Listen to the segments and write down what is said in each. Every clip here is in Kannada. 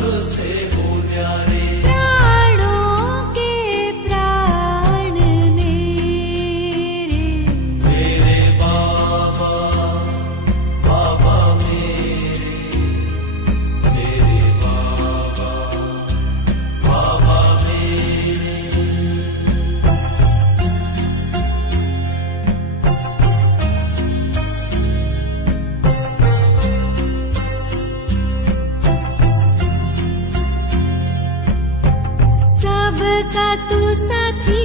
सबसे हो न्यारे। प्राणों के प्राण मेरे, मेरे बाबा, बाबा मेरे, मेरे बाबा, बाबा मेरे। सबका तू साथी,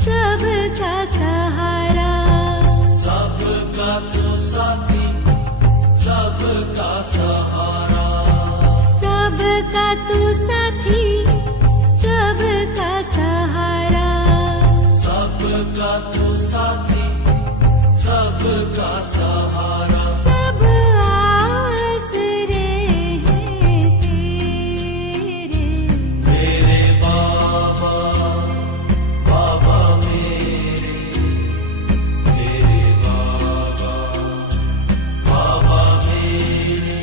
सबका सहारा, सबका तू साथी, सबका सहारा। सबका तू साथी, सबका सहारा। सबका तू साथी, सबका सहारा। सब आसरे हैं तेरे, मेरे बाबा, बाबा मेरे, मेरे बाबा, बाबा मेरे।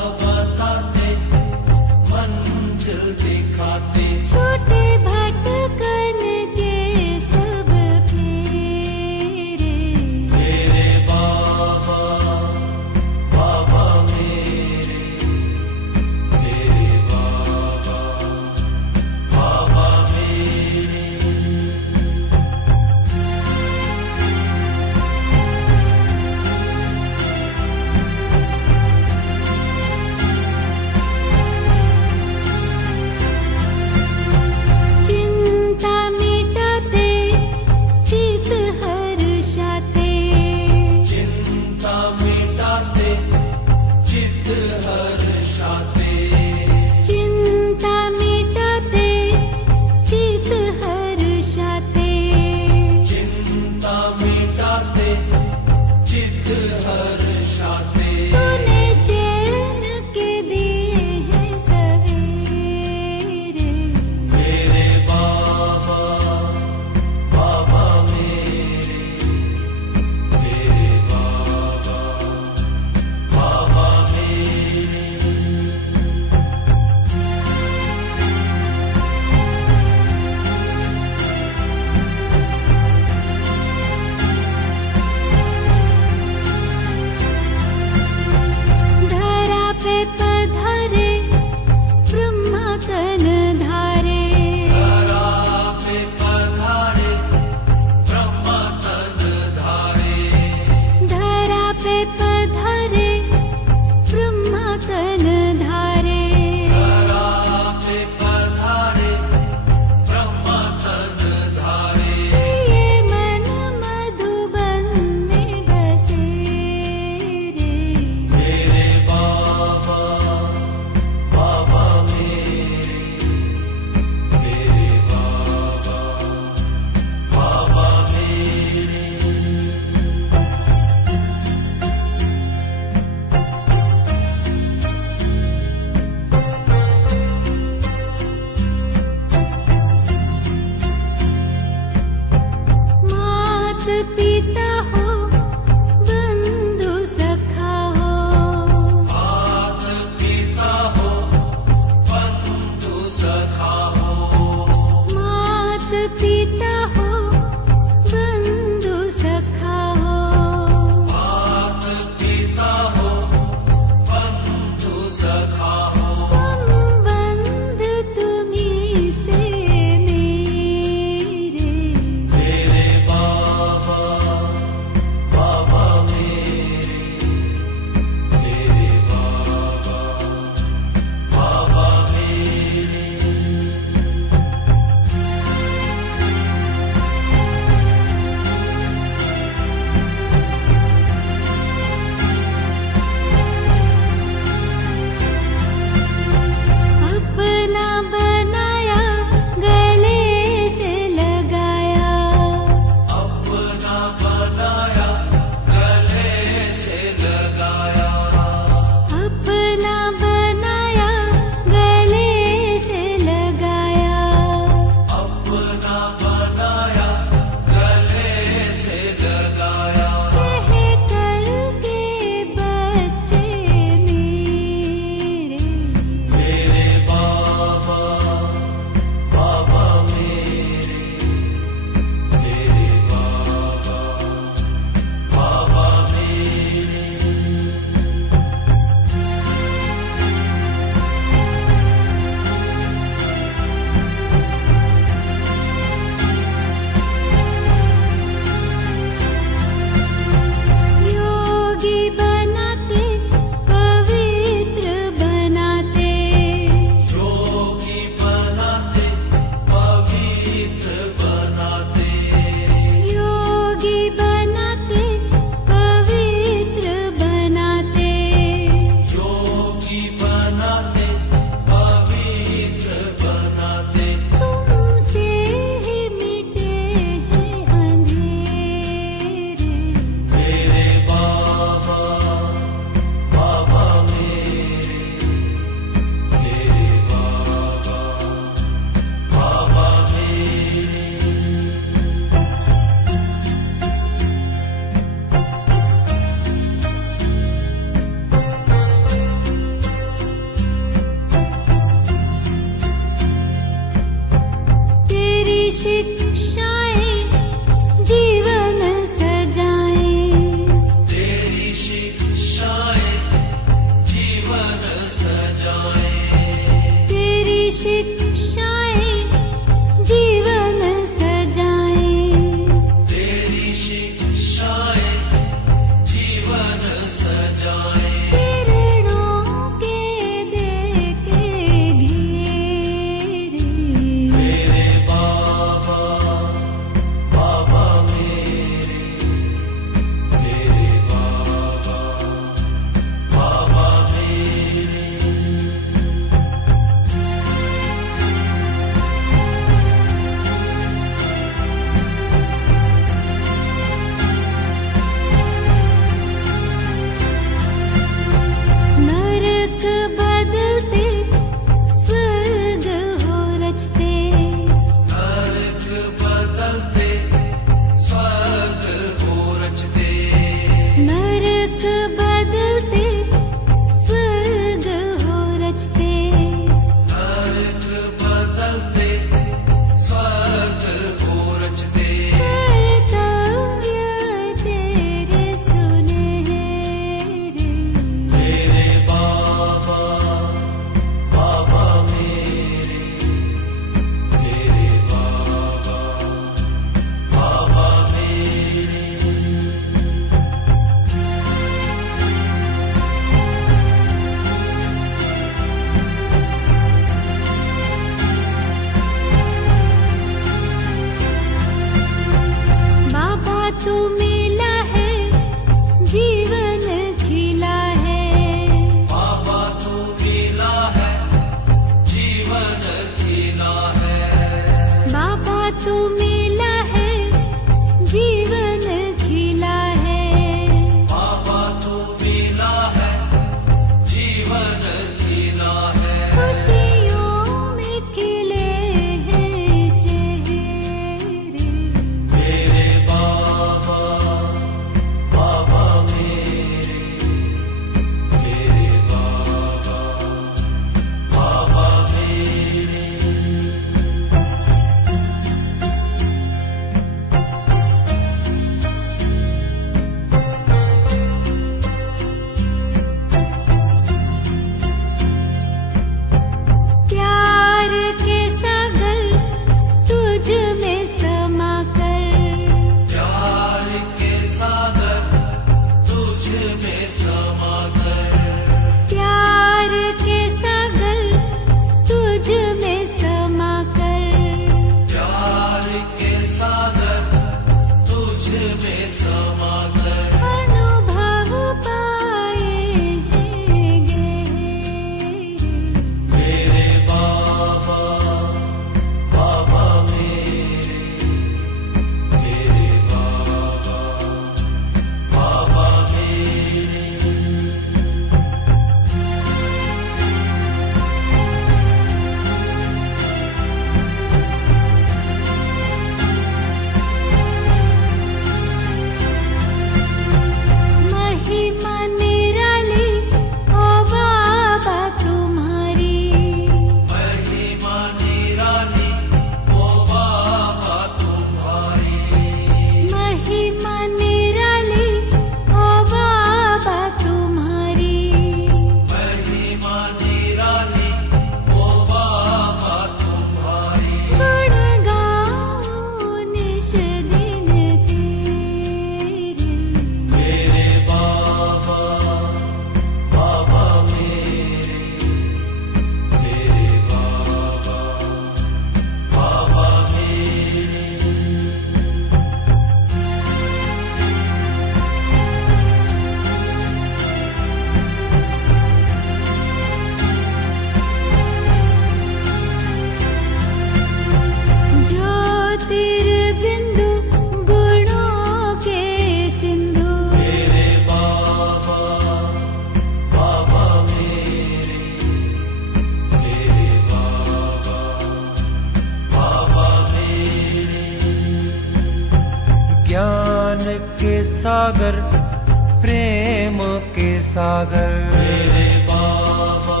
प्रेम के सागर। मेरे बाबा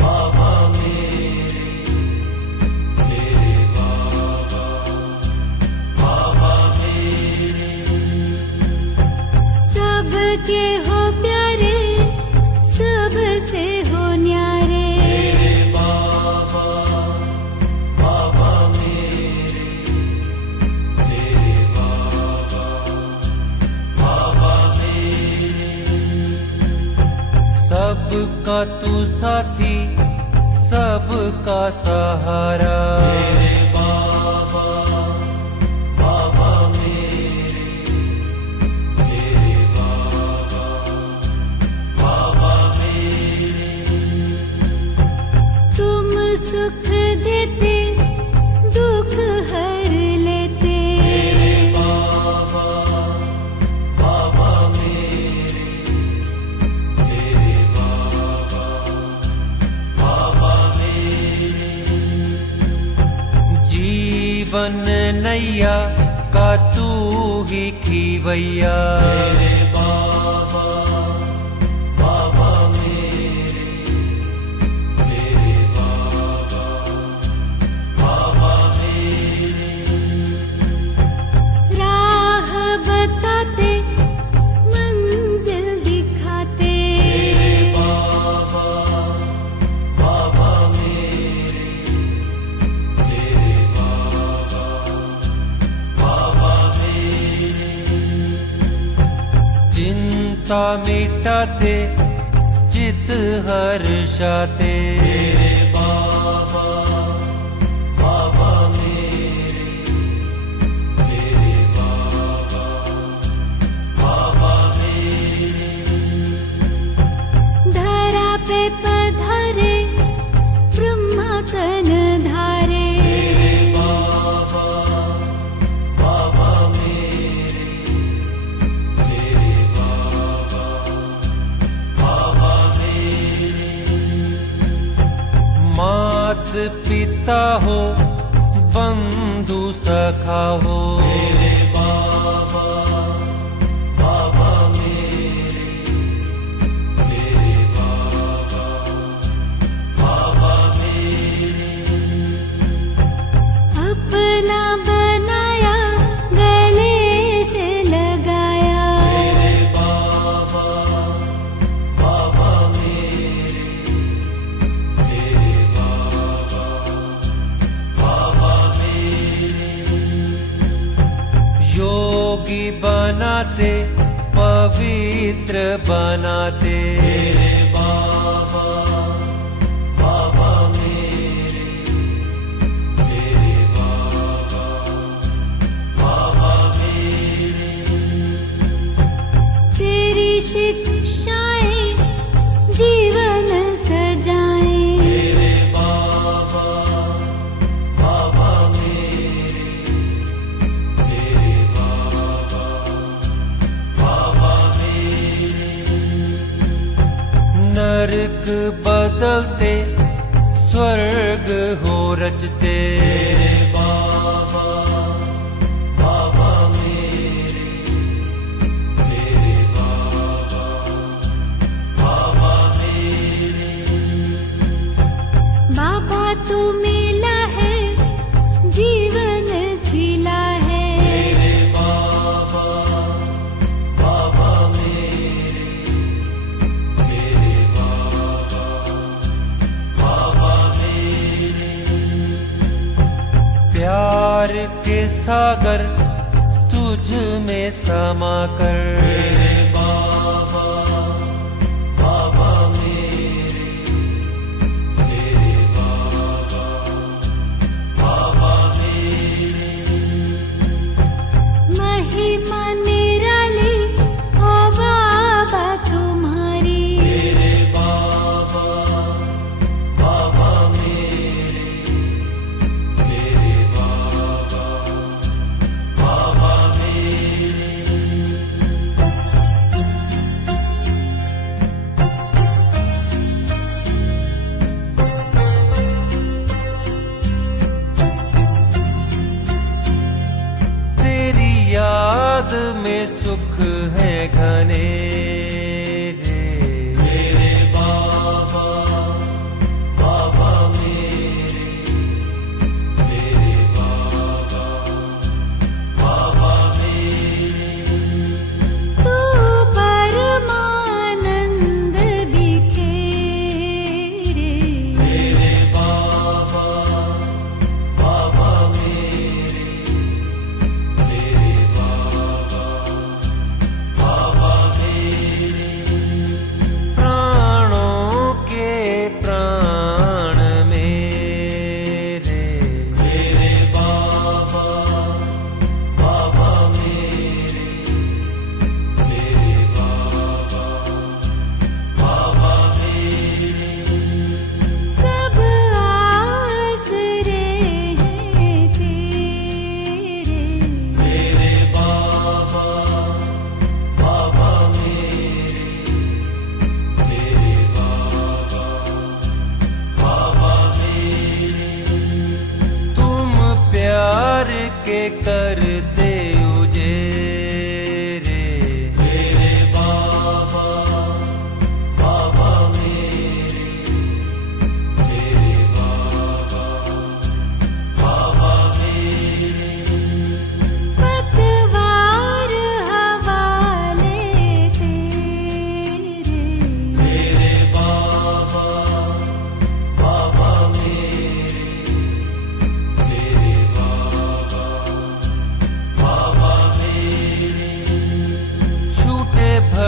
बाबा मेरे, मेरे बाबा बाबा मेरे, सबके हो प्यारे, सबसे हो न्यारे। मेरे बाबा बाबा मेरे, मेरे बाबा बाबा मेरे, सबका तू साथी, सबका सहारा। मेरे बाबा बाबा मेरे, मेरे बाबा बाबा मेरे, तुम सुख देते, दुख हर लेते। मेरे बाबा बाबा मेरे, मेरे बाबा बाबा मेरे, जीवन नैया का तू ही खीवैया। मेरे बाबा बाबा मेरे, मेरे बाबा बाबा मेरे, राह बताते, मंजिल दिखाते। मेरे बाबा बाबा मेरे, मेरे बाबा बाबा मेरे, चिंता मिटाते, चित हर्षाते। मेरे बाबा बाबा मेरे, मेरे बाबा बाबा मेरे, धरा पे पधारे, ब्रह्मा तन धारे। मेरे बाबा बाबा मेरे, मेरे बाबा बाबा मेरे, मात पिता हो, बंधु सखा हो। मेरे बाबा बाबा मेरे, मेरे बाबा बाबा मेरे, अपना बनाया, गले से लगाया। मेरे बाबा बाबा मेरे, मेरे बाबा बाबा मेरे, योगी बनाते, पवित्र बनाते। मेरे बाबा बाबा मेरे, मेरे बाबा बाबा मेरे, तेरी शिक्षाएं जीवन सजाएं। मेरे बाबा बाबा मेरे, मेरे बाबा बाबा मेरे, नरक बदलते, स्वर्ग हो रचते। मेरे बाबा बाबा मेरे, मेरे बाबा बाबा मेरे, बाबा तू मिला है, जीवन खिला है। मेरे बाबा बाबा मेरे, मेरे बाबा बाबा मेरे, प्यार के सागर तुझ में समा कर। मेरे बाबा बाबा मेरे, मेरे बाबा बाबा मेरे, महिमा निराली, ओ बाबा तुम्हारी। मेरे बाबा बाबा मेरे, मेरे बाबा बाबा मेरे,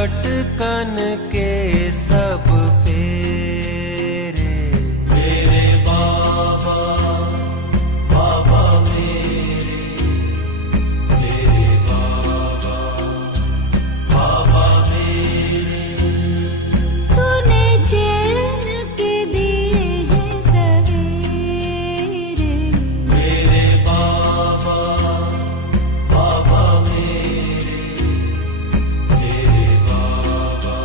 लटकन के सब फेरे। मेरे बाबा बाबा मेरे बाबा बाबा मेरे। तूने चैन के दिए हैं सवेरे। मेरे बाबा बाबा मेरे बाबा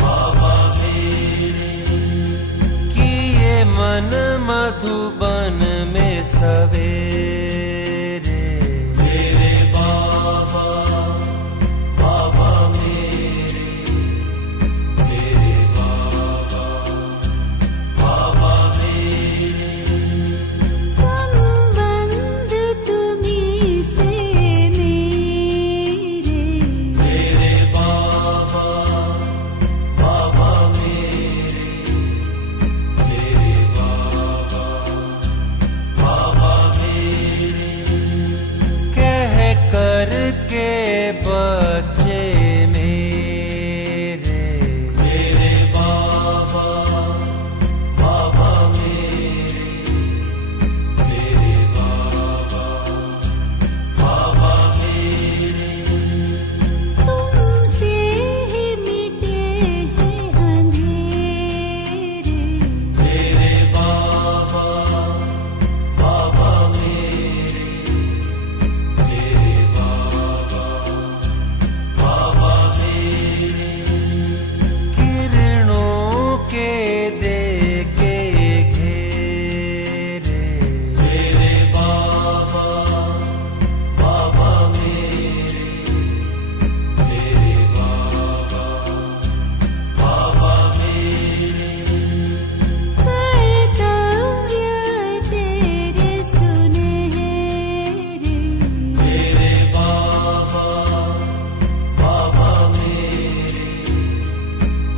बाबा मेरे। किए मन मधुबन में सवेरे। मेरे बाबा बाबा मेरे बाबा बाबा मेरे। संबंध तुम्हीं से मेरे। मेरे बाबा बाबा मेरे बाबा बाबा मेरे। कह कर के बच्चे मेरे। मेरे बाबा बाबा मेरे बाबा बाबा मेरे। तुमसे ही मिटे हैं अंधेरे। मेरे बाबा बाबा मेरे बाबा बाबा मेरे। किरणों के देके घेरे। मेरे बाबा बाबा मेरे बाबा बाबा मेरे। कर्तव्य तेरे सुनहरे। मेरे बाबा बाबा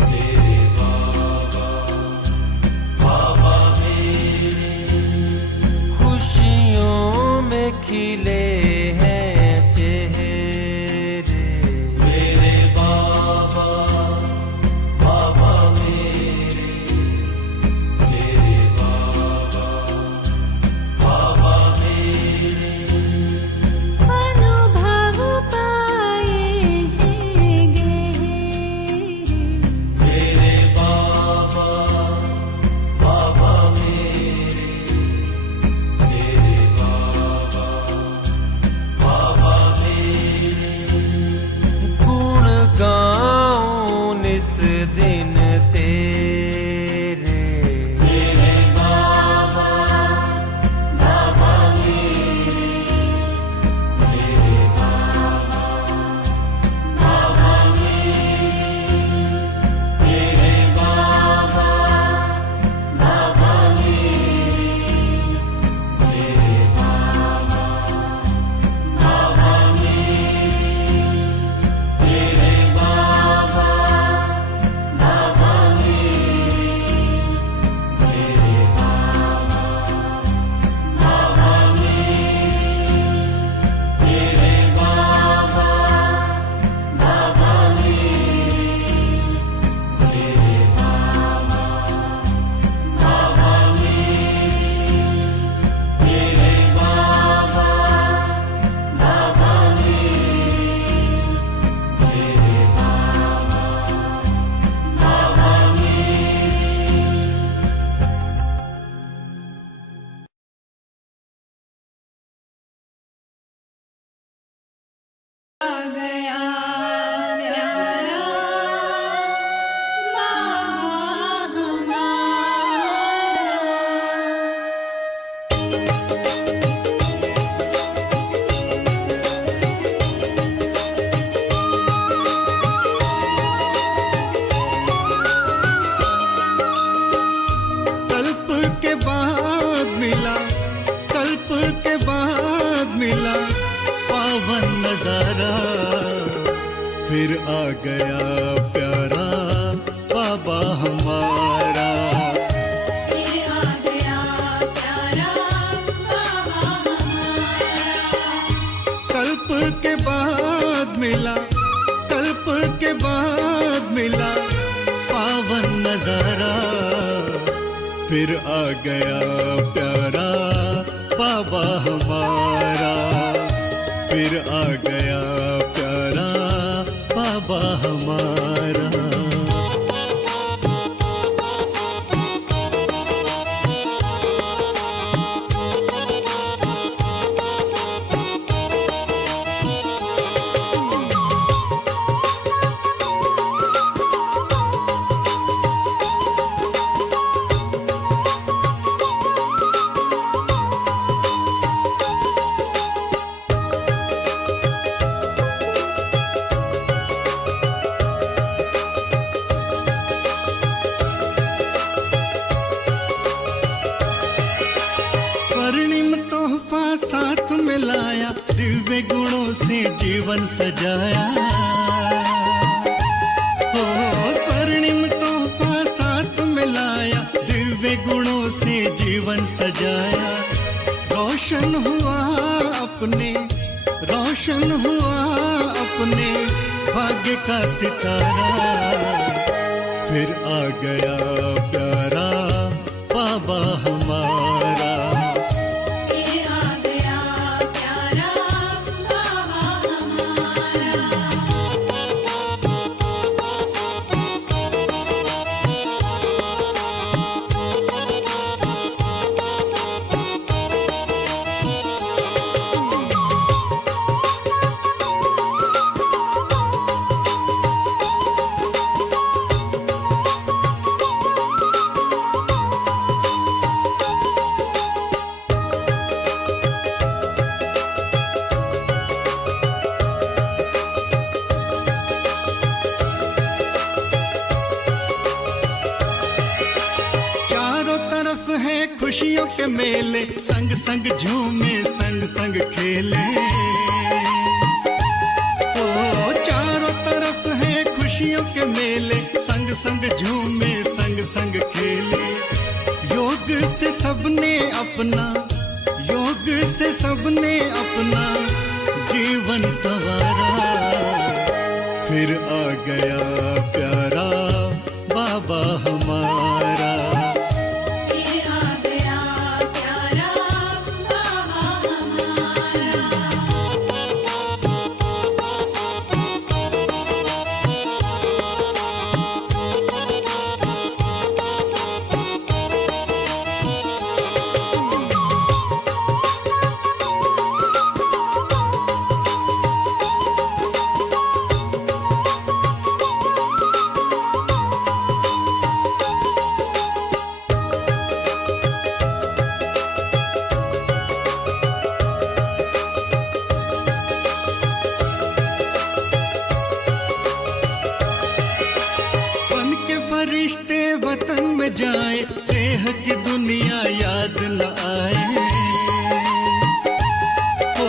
मेरे बाबा बाबा मेरे। खुशियों में खिले हैं चेहरे। मेरे बाबा बाबा मेरे बाबा बाबा मेरे। अनुभव पाए हैं गहरे। मेरे बाबा बाबा मेरे बाबा बाबा मेरे। गुण गाऊं निस दिन तेरे। मेरे बाबा बाबा मेरे बाबा बाबा मेरे बाबा बाबा मेरे बाबा बाबा मेरे बाबा बाबा मेरे बाबा बाबा मेरे बाबा बाबा मेरे बाबा बाबा मेरे बाबा बाबा मेरे बाबा आ गया प्यारा बाबा हमारा। कल्प के बाद मिला, कल्प के बाद मिला पावन नजारा। फिर आ गया प्यारा बाबा हमारा। फिर आ गया प्यारा बाबा हमारा। कल्प के बाद मिला, कल्प के बाद मिला पावन नजारा, फिर आ गया प्यारा बाबा हमारा, फिर आ गया प्यारा बाबा हमारा। स्वर्णिम तोहफा साथ में लाया, दिव्य गुणों से जीवन सजाया। हो स्वर्णिम तोहफा साथ में लाया, दिव्य गुणों से जीवन सजाया। रोशन हुआ अपने, रोशन हुआ अपने भाग्य का सितारा, फिर आ गया प्यारा बाबा हमारा। फिर आ गया प्यारा बाबा हमारा। चारों तरफ है खुशियों के मेले, संग संग झूमे संग संग खेले। ओ चारों तरफ है खुशियों के मेले, संग संग झूमे संग संग खेले। योग से सबने अपना, योग से सबने अपना जीवन संवारा, फिर आ गया प्यारा बाबा हमारा। फिर आ गया प्यारा बाबा हमारा। बन के फरिश्ते वतन में जाए, देह की दुनिया याद न आए। ओ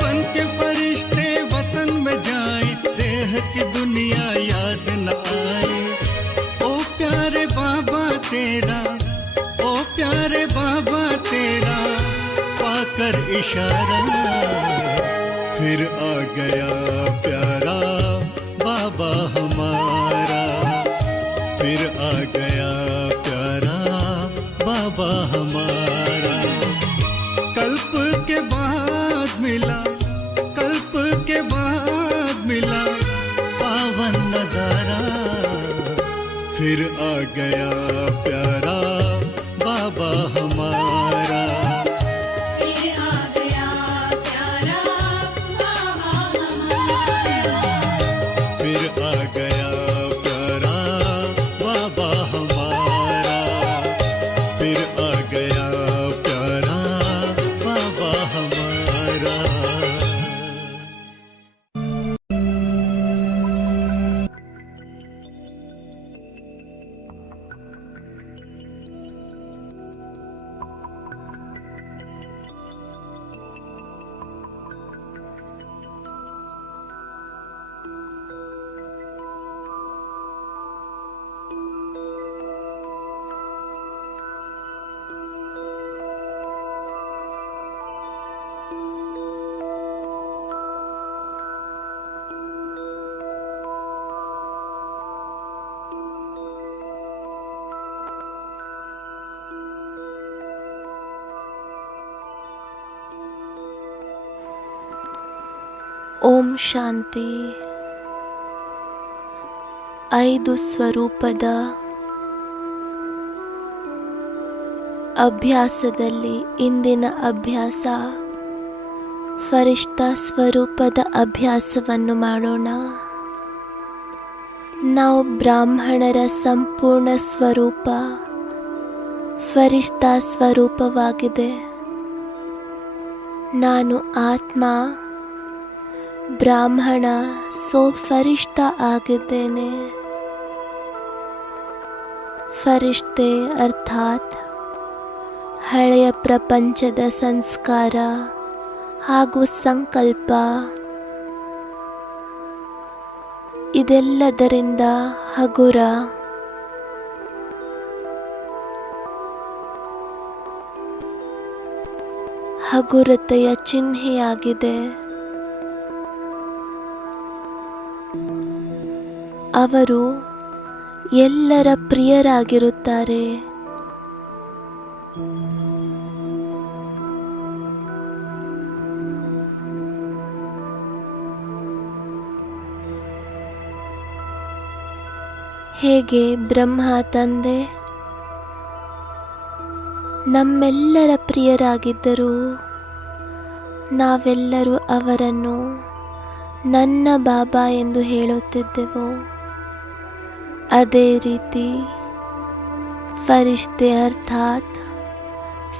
बन के फरिश्ते वतन में जाए, देह की दुनिया याद न आए। ओ प्यारे बाबा तेरा, ओ प्यारे बाबा तेरा पाकर इशारा, फिर आ गया प्यारा बाबा हमारा। फिर आ गया प्यारा बाबा हमारा। कल्प के बाद मिला, कल्प के बाद मिला पावन नजारा, फिर आ गया प्यारा बाबा हमारा। फिर आ गया प्यारा बाबा हमारा। फिर आ गया प्यारा बाबा हमारा। फिर आ गया प्यारा बाबा हमारा। ಓಂ ಶಾಂತಿ. 5 ಸ್ವರೂಪದ ಅಭ್ಯಾಸದಲ್ಲಿ ಇಂದಿನ ಅಭ್ಯಾಸ ಫರಿಷ್ಠಾ ಸ್ವರೂಪದ ಅಭ್ಯಾಸವನ್ನು ಮಾಡೋಣ. ನಾವು ಬ್ರಾಹ್ಮಣರ ಸಂಪೂರ್ಣ ಸ್ವರೂಪ ಫರಿಷ್ಠಾ ಸ್ವರೂಪವಾಗಿದೆ. ನಾನು ಆತ್ಮ ಬ್ರಾಹ್ಮಣ ಫರಿಷ್ಠ ಆಗಿದ್ದೇನೆ. ಫರಿಷ್ಠೆ ಅರ್ಥಾತ್ ಹಳೆಯ ಪ್ರಪಂಚದ ಸಂಸ್ಕಾರ ಹಾಗೂ ಸಂಕಲ್ಪ, ಇದೆಲ್ಲದರಿಂದ ಹಗುರ, ಹಗುರತೆಯ ಚಿಹ್ನೆಯಾಗಿದೆ. ಅವರು ಎಲ್ಲರ ಪ್ರಿಯರಾಗಿರುತ್ತಾರೆ. ಹೇಗೆ ಬ್ರಹ್ಮ ತಂದೆ ನಮ್ಮೆಲ್ಲರ ಪ್ರಿಯರಾಗಿದ್ದರು, ನಾವೆಲ್ಲರೂ ಅವರನ್ನು ನನ್ನ ಬಾಬಾ ಎಂದು ಹೇಳುತ್ತಿದ್ದೆವು. ಅದೇ ರೀತಿ ಫರಿಷ್ಠೆ ಅರ್ಥಾತ್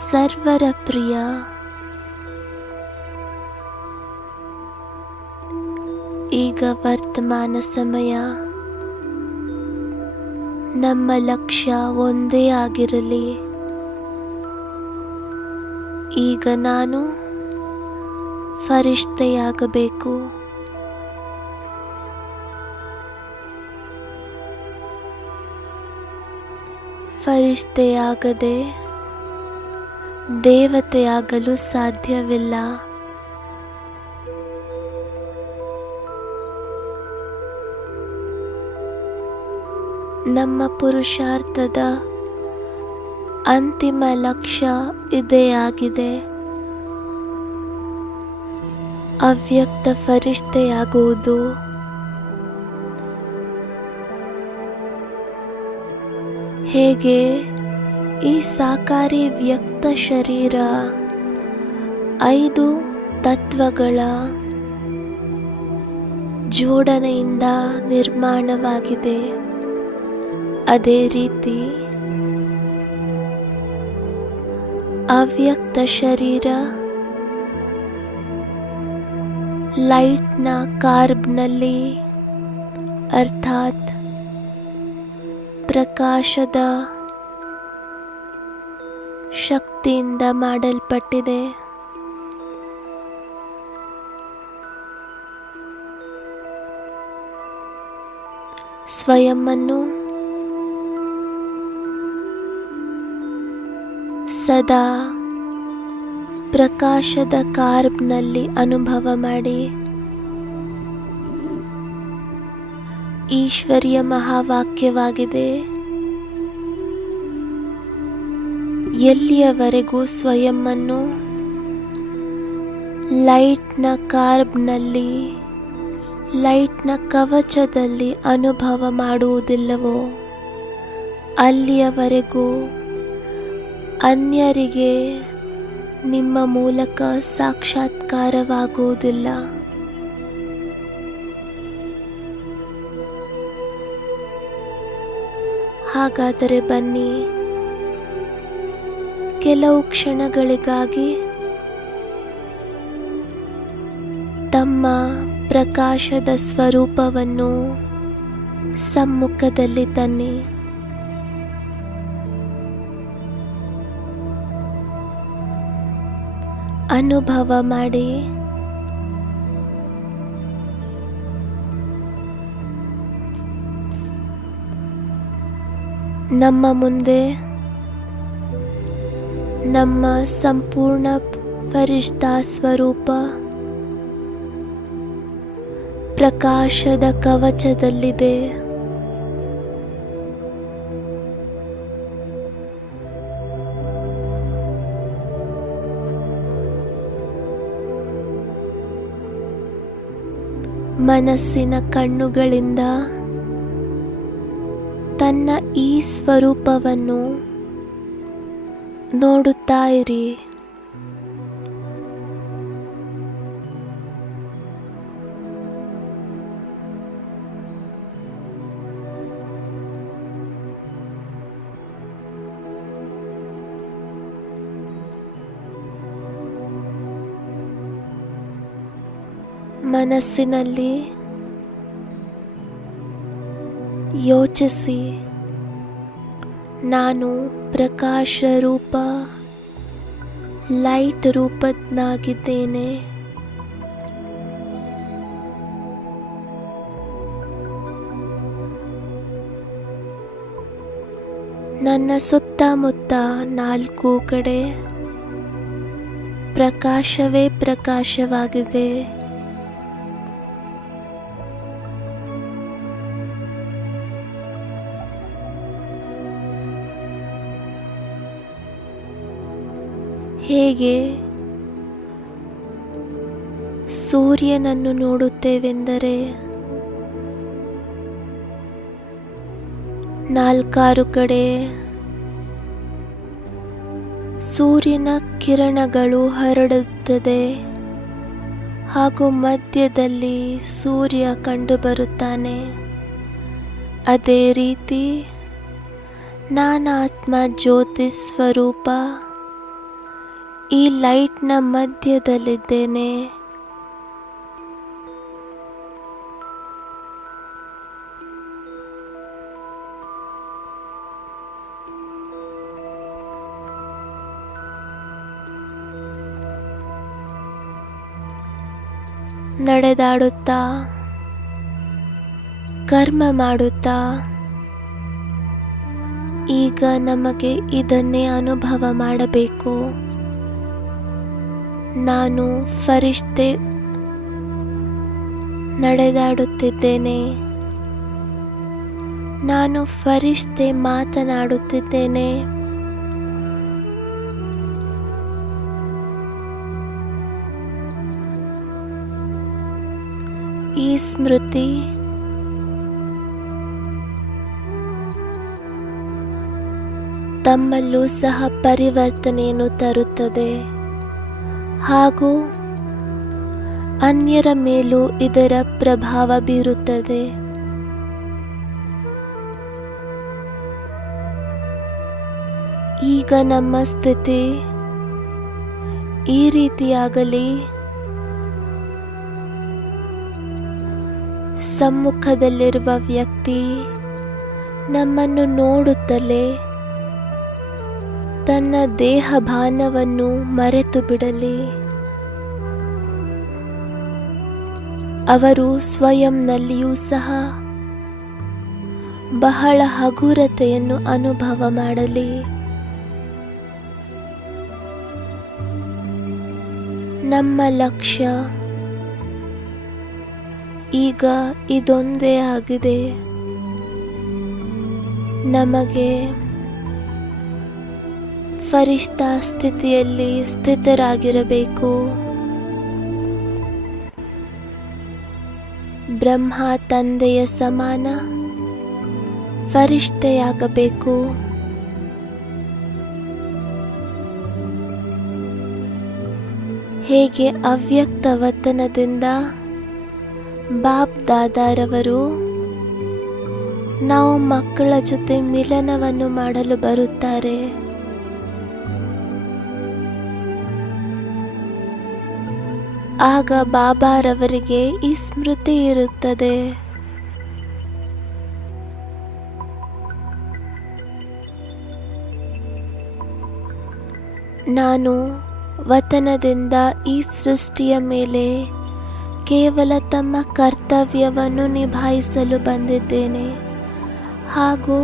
ಸರ್ವರ ಪ್ರಿಯ. ಈಗ ವರ್ತಮಾನ ಸಮಯ ನಮ್ಮ ಲಕ್ಷ್ಯ ಒಂದೇ ಆಗಿರಲಿ. ಈಗ ನಾನು ಫರಿಷ್ಠೆಯಾಗಬೇಕು. ಫರಿಷ್ಠೆಯಾಗದೆ ದೇವತೆಯಾಗಲು ಸಾಧ್ಯವಿಲ್ಲ. ನಮ್ಮ ಪುರುಷಾರ್ಥದ ಅಂತಿಮ ಲಕ್ಷ್ಯ ಇದೇ ಆಗಿದೆ, ಅವ್ಯಕ್ತ ಫರಿಷ್ಠೆಯಾಗುವುದು. ಹೇಗೆ ಈ ಸಾಕಾರಿ ವ್ಯಕ್ತ ಶರೀರ 5 ತತ್ವಗಳ ಜೋಡಣೆಯಿಂದ ನಿರ್ಮಾಣವಾಗಿದೆ, ಅದೇ ರೀತಿ ಅವ್ಯಕ್ತ ಶರೀರ ಲೈಟ್ನ ಕಾರ್ಬ್ನಲ್ಲಿ ಅರ್ಥಾತ್ ಪ್ರಕಾಶದ ಶಕ್ತಿಯಿಂದ ಮಾಡಲ್ಪಟ್ಟಿದೆ. ಸ್ವಯಂವನ್ನು ಸದಾ ಪ್ರಕಾಶದ ಕಾರ್ಬ್ನಲ್ಲಿ ಅನುಭವ ಮಾಡಿ. ಈಶ್ವರ್ಯ ಮಹಾವಾಕ್ಯವಾಗಿದೆ, ಎಲ್ಲಿಯವರೆಗೂ ಸ್ವಯಂವನ್ನು ಲೈಟ್ನ ಕಾರ್ಬ್ನಲ್ಲಿ, ಲೈಟ್ನ ಕವಚದಲ್ಲಿ ಅನುಭವ ಮಾಡುವುದಿಲ್ಲವೋ ಅಲ್ಲಿಯವರೆಗೂ ಅನ್ಯರಿಗೆ ನಿಮ್ಮ ಮೂಲಕ ಸಾಕ್ಷಾತ್ಕಾರವಾಗುವುದಿಲ್ಲ. ಹಾಗಾದರೆ ಬನ್ನಿ, ಕೆಲವು ಕ್ಷಣಗಳಿಗಾಗಿ ತಮ್ಮ ಪ್ರಕಾಶದ ಸ್ವರೂಪವನ್ನು ಸಮ್ಮುಖದಲ್ಲಿ ತನ್ನಿ. ಅನುಭವ ಮಾಡಿ. ನಮ್ಮ ಮುಂದೆ ನಮ್ಮ ಸಂಪೂರ್ಣ ಫರಿಷ್ಠಾ ಸ್ವರೂಪ ಪ್ರಕಾಶದ ಕವಚದಲ್ಲಿದೆ. ಮನಸ್ಸಿನ ಕಣ್ಣುಗಳಿಂದ ತನ್ನ ಈ ಸ್ವರೂಪವನ್ನು ನೋಡುತ್ತಾ ಇರಿ. ಮನಸ್ಸಿನಲ್ಲಿ ಯೋಚಿಸಿ, ನಾನು ಪ್ರಕಾಶ ರೂಪ ಲೈಟ್ ರೂಪದನಾಗಿದ್ದೇನೆ. ನನ್ನ ಸುತ್ತಮುತ್ತ 4 ಕಡೆ ಪ್ರಕಾಶವೇ ಪ್ರಕಾಶವಾಗಿದೆ. ಹೇಗೆ ಸೂರ್ಯನನ್ನು ನೋಡುತ್ತೇವೆಂದರೆ 4 ಕಡೆ ಸೂರ್ಯನ ಕಿರಣಗಳು ಹರಡುತ್ತದೆ ಹಾಗೂ ಮಧ್ಯದಲ್ಲಿ ಸೂರ್ಯ ಕಂಡುಬರುತ್ತಾನೆ. ಅದೇ ರೀತಿ ನಾನಾತ್ಮ ಜ್ಯೋತಿ ಸ್ವರೂಪ ಈ ಲೈಟ್ನ ಮಧ್ಯದಲ್ಲಿದ್ದೇನೆ. ನಡೆದಾಡುತ್ತಾ, ಕರ್ಮ ಮಾಡುತ್ತಾ ಈಗ ನಮಗೆ ಇದನ್ನೇ ಅನುಭವ ಮಾಡಬೇಕು. ನಾನು ಫರಿಷ್ತೆ ನಡೆದಾಡುತ್ತಿದ್ದೇನೆ, ನಾನು ಫರಿಷ್ತೆ ಮಾತನಾಡುತ್ತಿದ್ದೇನೆ. ಈ ಸ್ಮೃತಿ ತಮ್ಮಲ್ಲೂ ಸಹ ಪರಿವರ್ತನೆಯನ್ನು ತರುತ್ತದೆ ಹಾಗೂ ಅನ್ಯರ ಮೇಲೂ ಇದರ ಪ್ರಭಾವ ಬೀರುತ್ತದೆ. ಈಗ ನಮ್ಮ ಸ್ಥಿತಿ ಈ ರೀತಿಯಾಗಲಿ. ಸಮ್ಮುಖದಲ್ಲಿರುವ ವ್ಯಕ್ತಿ ನಮ್ಮನ್ನು ನೋಡುತ್ತಲೇ ತನ್ನ ದೇಹ ಭಾನವನ್ನು ಮರೆತು ಬಿಡಲಿ. ಅವರು ಸ್ವಯಂನಲ್ಲಿಯೂ ಸಹ ಬಹಳ ಹಗುರತೆಯನ್ನು ಅನುಭವ ಮಾಡಲಿ. ನಮ್ಮ ಲಕ್ಷ್ಯ ಈಗ ಇದೊಂದೇ ಆಗಿದೆ. ನಮಗೆ ಫರಿಷ್ಠಾ ಸ್ಥಿತಿಯಲ್ಲಿ ಸ್ಥಿತರಾಗಿರಬೇಕು. ಬ್ರಹ್ಮ ತಂದೆಯ ಸಮಾನ ಫರಿಷ್ಠೆಯಾಗಬೇಕು. ಹೇಗೆ ಅವ್ಯಕ್ತ ವತನದಿಂದ ಬಾಪ್ ದಾದಾರವರು ನಾವು ಮಕ್ಕಳ ಜೊತೆ ಮಿಲನವನ್ನು ಮಾಡಲು ಬರುತ್ತಾರೆ. ಆಗ ಬಾಬಾರವರಿಗೆ ಈ ಸ್ಮೃತಿ ಇರುತ್ತದೆ. ನಾನು ವತನದಿಂದ ಈ ಸೃಷ್ಟಿಯ ಮೇಲೆ ಕೇವಲ ತಮ್ಮ ಕರ್ತವ್ಯವನ್ನು ನಿಭಾಯಿಸಲು ಬಂದಿದ್ದೇನೆ ಹಾಗೂ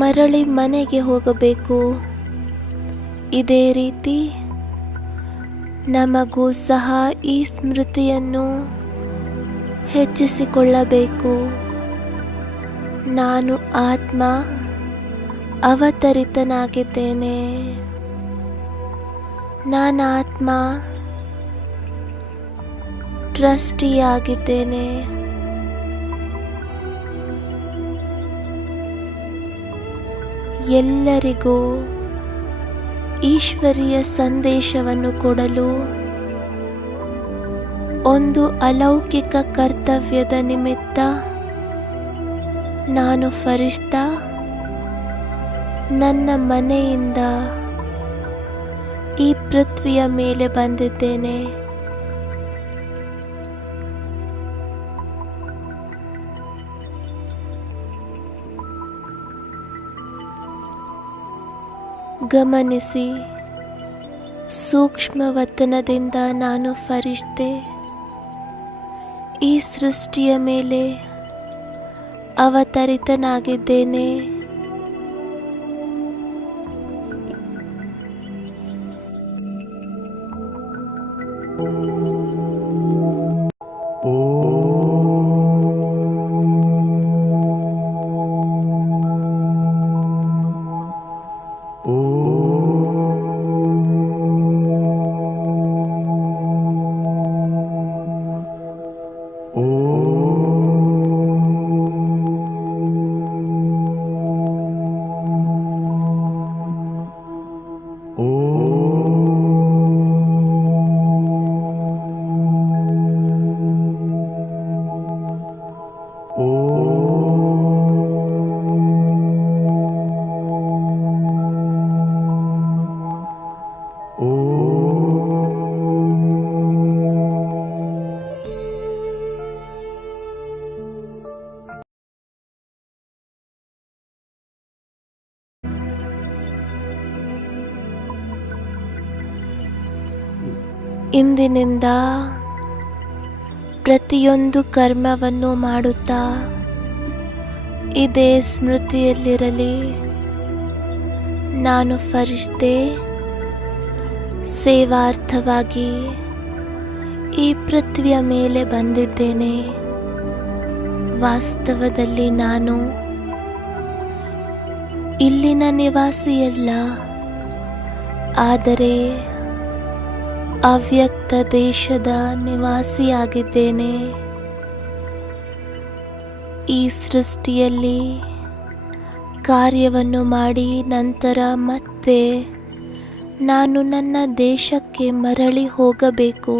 ಮರಳಿ ಮನೆಗೆ ಹೋಗಬೇಕು. ಇದೇ ರೀತಿ ನಮಗೂ ಸಹ ಈ ಸ್ಮೃತಿಯನ್ನು ಹೆಚ್ಚಿಸಿಕೊಳ್ಳಬೇಕು. ನಾನು ಆತ್ಮ ಅವತರಿತನಾಗಿದ್ದೇನೆ. ನಾನಾತ್ಮ ಟ್ರಸ್ಟಿಯಾಗಿದ್ದೇನೆ. ಎಲ್ಲರಿಗೂ ಈಶ್ವರೀಯ ಸಂದೇಶವನ್ನು ಕೊಡಲು ಒಂದು ಅಲೌಕಿಕ ಕರ್ತವ್ಯದ ನಿಮಿತ್ತ ನಾನು ಫರಿಷ್ತಾ ನನ್ನ ಮನೆಯಿಂದ ಈ ಪೃಥ್ವಿಯ ಮೇಲೆ ಬಂದಿದ್ದೇನೆ. ಗಮನಿಸಿ, ಸೂಕ್ಷ್ಮವತನದಿಂದ ನಾನು ಫರಿಷ್ತೆ ಈ ಸೃಷ್ಟಿಯ ಮೇಲೆ ಅವತರಿತನಾಗಿದ್ದೇನೆ. ಇಂದಿನಿಂದ ಪ್ರತಿಯೊಂದು ಕರ್ಮವನ್ನು ಮಾಡುತ್ತಾ ಇದೇ ಸ್ಮೃತಿಯಲ್ಲಿರಲಿ, ನಾನು ಫರಿಷ್ತೆ ಸೇವಾರ್ಥವಾಗಿ ಈ ಪೃಥ್ವಿಯ ಮೇಲೆ ಬಂದಿದ್ದೇನೆ. ವಾಸ್ತವದಲ್ಲಿ ನಾನು ಇಲ್ಲಿನ ನಿವಾಸಿಯಲ್ಲ, ಆದರೆ ಅವ್ಯಕ್ತ ದೇಶದ ನಿವಾಸಿಯಾಗಿದ್ದೇನೆ. ಈ ಸೃಷ್ಟಿಯಲ್ಲಿ ಕಾರ್ಯವನ್ನು ಮಾಡಿ ನಂತರ ಮತ್ತೆ ನಾನು ನನ್ನ ದೇಶಕ್ಕೆ ಮರಳಿ ಹೋಗಬೇಕು.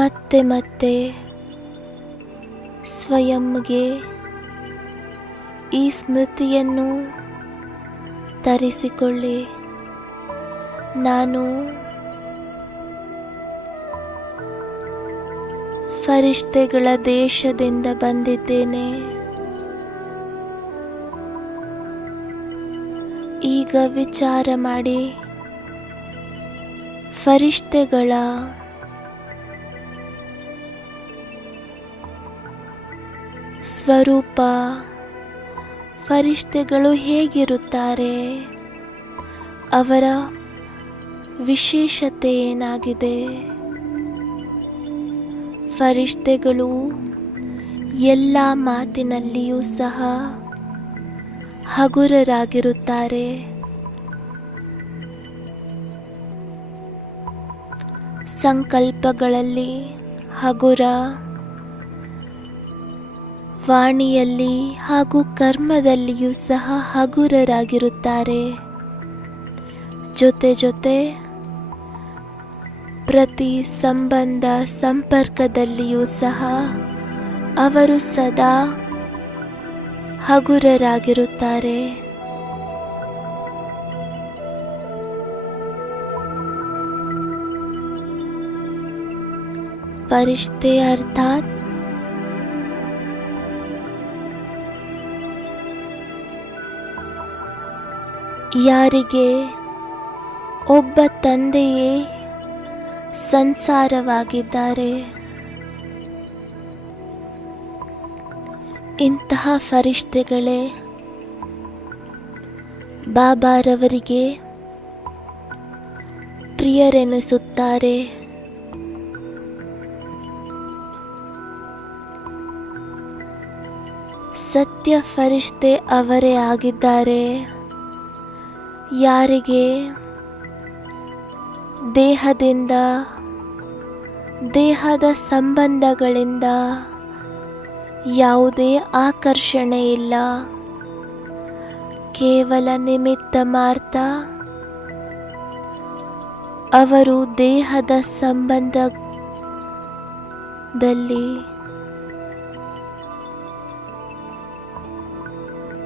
ಮತ್ತೆ ಮತ್ತೆ ಸ್ವಯಂಗೆ ಈ ಸ್ಮೃತಿಯನ್ನು ತರಿಸಿಕೊಳ್ಳಿ, ನಾನು ಫರಿಷ್ತೆಗಳ ದೇಶದಿಂದ ಬಂದಿದ್ದೇನೆ. ಈಗ ವಿಚಾರ ಮಾಡಿ, ಫರಿಷ್ತೆಗಳ ಸ್ವರೂಪ, ಫರಿಷ್ತೆಗಳು ಹೇಗಿರುತ್ತಾರೆ, ಅವರ ವಿಶೇಷತೆ ಏನಾಗಿದೆ? ಫರಿಷ್ತೆಗಳು ಎಲ್ಲ ಮಾತಿನಲ್ಲಿಯೂ ಸಹ ಹಗುರರಾಗಿರುತ್ತಾರೆ. ಸಂಕಲ್ಪಗಳಲ್ಲಿ ಹಗುರ, ವಾಣಿಯಲ್ಲಿ ಹಾಗೂ ಕರ್ಮದಲ್ಲಿಯೂ ಸಹ ಹಗುರರಾಗಿರುತ್ತಾರೆ. ಜೊತೆ ಜೊತೆ ಪ್ರತಿ ಸಂಬಂಧ ಸಂಪರ್ಕದಲ್ಲಿಯೂ ಸಹ ಅವರು ಸದಾ ಹಗುರರಾಗಿರುತ್ತಾರೆ. ಫರಿಷ್ತೆ ಅರ್ಥಾತ್ ಯಾರಿಗೆ ಒಬ್ಬ ತಂದೆಯೇ ಸಂಸಾರವಾಗಿದ್ದಾರೆ. ಇಂತಹ ಫರಿಷ್ತೆಗಳೇ ಬಾಬಾರವರಿಗೆ ಪ್ರಿಯರೆನಿಸುತ್ತಾರೆ. ಸತ್ಯ ಫರಿಷ್ತೆ ಅವರೇ ಆಗಿದ್ದಾರೆ. ಯಾರಿಗೆ ದೇಹದಿಂದ, ದೇಹದ ಸಂಬಂಧಗಳಿಂದ ಯಾವುದೇ ಆಕರ್ಷಣೆ ಇಲ್ಲ. ಕೇವಲ ನಿಮಿತ್ತ ಮಾತ್ರ. ಅವರು ದೇಹದ ಸಂಬಂಧದಲ್ಲಿ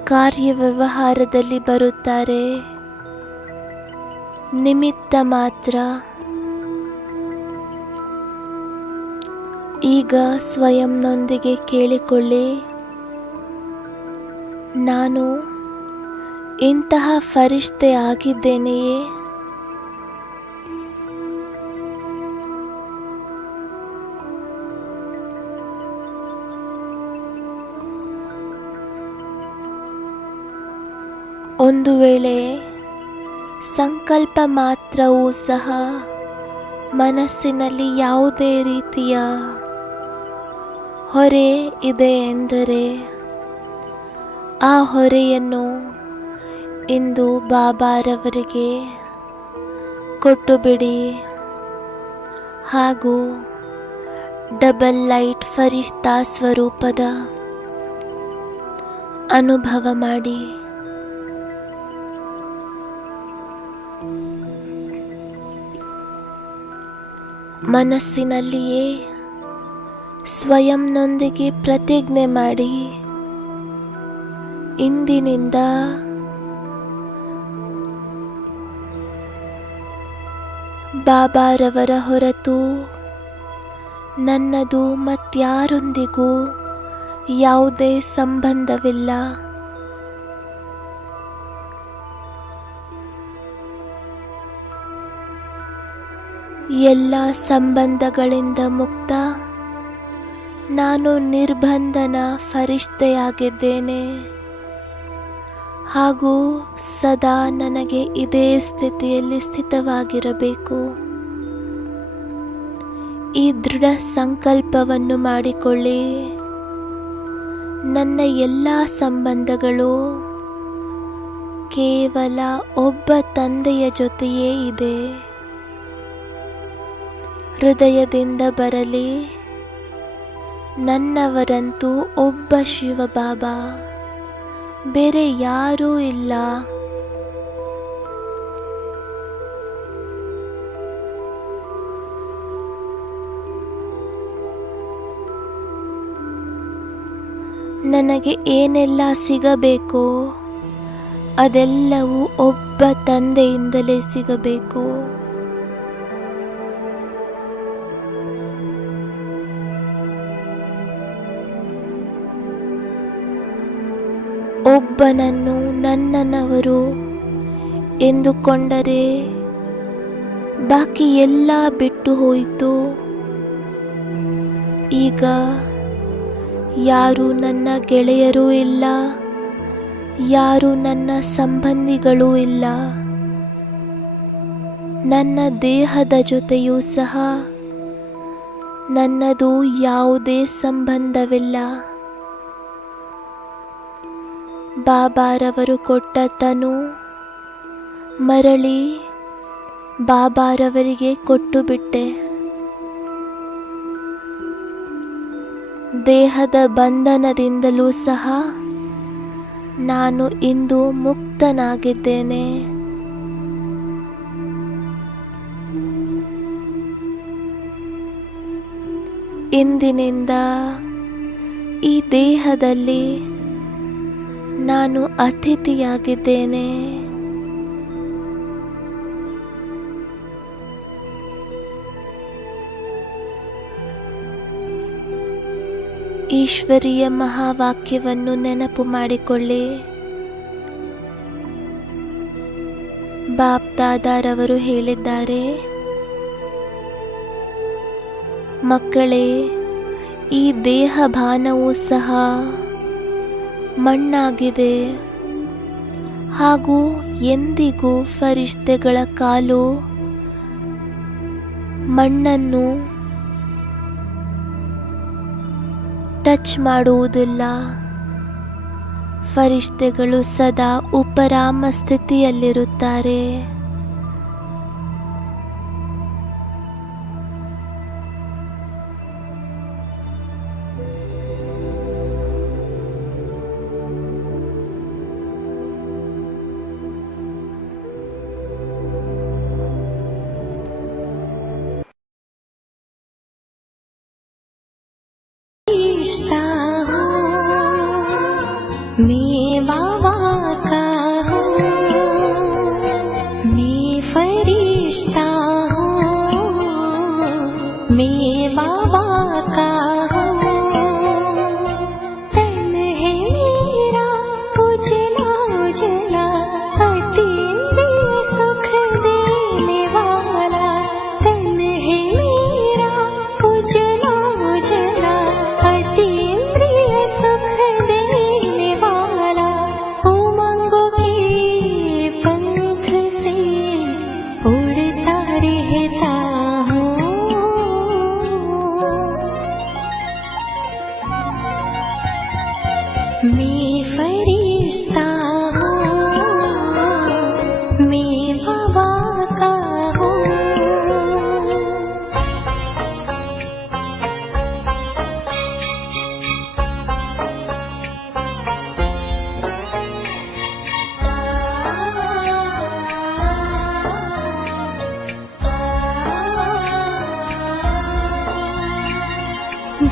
ಕಾರ್ಯವ್ಯವಹಾರದಲ್ಲಿ ಬರುತ್ತಾರೆ, ನಿಮಿತ್ತ ಮಾತ್ರ. ಈಗ ಸ್ವಯಂನೊಂದಿಗೆ ಕೇಳಿಕೊಳ್ಳಿ, ನಾನು ಇಂತಹ ಫರಿಷ್ಠೆ ಆಗಿದ್ದೇನೆಯೇ? ಒಂದು ವೇಳೆ ಸಂಕಲ್ಪ ಮಾತ್ರವೂ ಸಹ ಮನಸ್ಸಿನಲ್ಲಿ ಯಾವುದೇ ರೀತಿಯ ಹೊರೆ ಇದೆ ಎಂದರೆ ಆ ಹೊರೆಯನ್ನು ಇಂದು ಬಾಬಾರವರಿಗೆ ಕೊಟ್ಟು ಬಿಡಿ ಹಾಗೂ ಡಬಲ್ ಲೈಟ್ ಫರಿಷ್ಠಾ ಸ್ವರೂಪದ ಅನುಭವ ಮಾಡಿ. ಮನಸ್ಸಿನಲ್ಲಿಯೇ ಸ್ವಯಂನೊಂದಿಗೆ ಪ್ರತಿಜ್ಞೆ ಮಾಡಿ, ಇಂದಿನಿಂದ ಬಾಬಾರವರ ಹೊರತು ನನ್ನದು ಮತ್ಯಾರೊಂದಿಗೂ ಯಾವುದೇ ಸಂಬಂಧವಿಲ್ಲ. ಎಲ್ಲ ಸಂಬಂಧಗಳಿಂದ ಮುಕ್ತ. ನಾನು ನಿರ್ಬಂಧನ ಫರಿಷ್ಠೆಯಾಗಿದ್ದೇನೆ ಹಾಗೂ ಸದಾ ನನಗೆ ಇದೇ ಸ್ಥಿತಿಯಲ್ಲಿ ಸ್ಥಿತವಾಗಿರಬೇಕು. ಈ ದೃಢ ಸಂಕಲ್ಪವನ್ನು ಮಾಡಿಕೊಳ್ಳಿ. ನನ್ನ ಎಲ್ಲ ಸಂಬಂಧಗಳು ಕೇವಲ ಒಬ್ಬ ತಂದೆಯ ಜೊತೆಯೇ ಇದೆ. ಹೃದಯದಿಂದ ಬರಲಿ, ನನ್ನವರಂತೂ ಒಬ್ಬ ಶಿವಬಾಬಾ, ಬೇರೆ ಯಾರೂ ಇಲ್ಲ. ನನಗೆ ಏನೆಲ್ಲ ಸಿಗಬೇಕೋ ಅದೆಲ್ಲವೂ ಒಬ್ಬ ತಂದೆಯಿಂದಲೇ ಸಿಗಬೇಕು. ಒಬ್ಬನನ್ನು ನನ್ನನವರು ಎಂದುಕೊಂಡರೆ ಬಾಕಿ ಎಲ್ಲ ಬಿಟ್ಟು ಹೋಯಿತು. ಈಗ ಯಾರು ನನ್ನ ಗೆಳೆಯರೂ ಇಲ್ಲ, ಯಾರು ನನ್ನ ಸಂಬಂಧಿಗಳೂ ಇಲ್ಲ. ನನ್ನ ದೇಹದ ಜೊತೆಯೂ ಸಹ ನನ್ನದು ಯಾವುದೇ ಸಂಬಂಧವಿಲ್ಲ. ಬಾಬಾರವರು ಕೊಟ್ಟ ತನು ಮರಳಿ ಬಾಬಾರವರಿಗೆ ಕೊಟ್ಟು ಬಿಟ್ಟೆ. ದೇಹದ ಬಂಧನದಿಂದಲೂ ಸಹ ನಾನು ಇಂದು ಮುಕ್ತನಾಗಿದ್ದೇನೆ. ಇಂದಿನಿಂದ ಈ ದೇಹದಲ್ಲಿ ನಾನು ಅತಿಥಿಯಾಗಿದ್ದೇನೆ. ಈಶ್ವರೀಯ ಮಹಾವಾಕ್ಯವನ್ನು ನೆನಪು ಮಾಡಿಕೊಳ್ಳಿ. ಬಾಪ್ ದಾದಾರವರು ಹೇಳಿದ್ದಾರೆ, ಮಕ್ಕಳೇ, ಈ ದೇಹ ಭಾನವೂ ಸಹ ಮಣ್ಣಾಗಿದೆ ಹಾಗೂ ಎಂದಿಗೂ ಫರಿಷ್ಠೆಗಳ ಕಾಲು ಮಣ್ಣನ್ನು ಟಚ್ ಮಾಡುವುದಿಲ್ಲ. ಫರಿಷ್ಠೆಗಳು ಸದಾ ಉಪರಾಮ ಸ್ಥಿತಿಯಲ್ಲಿರುತ್ತಾರೆ. फरिश्ता हूँ, मैं बाबा का हूँ, मैं फरिश्ता हूँ, मैं बाबा का हूँ। तन है मेरा उजला उजला, अतीन्द्रिय सुख देने वाला। तन है मेरा उजला उजला, अतीन्द्रिय सुख देने वाला। उमंगों के पंख से उड़ता रहता हूँ, मैं फरिश्ता हूँ, मैं बाबा का हूँ।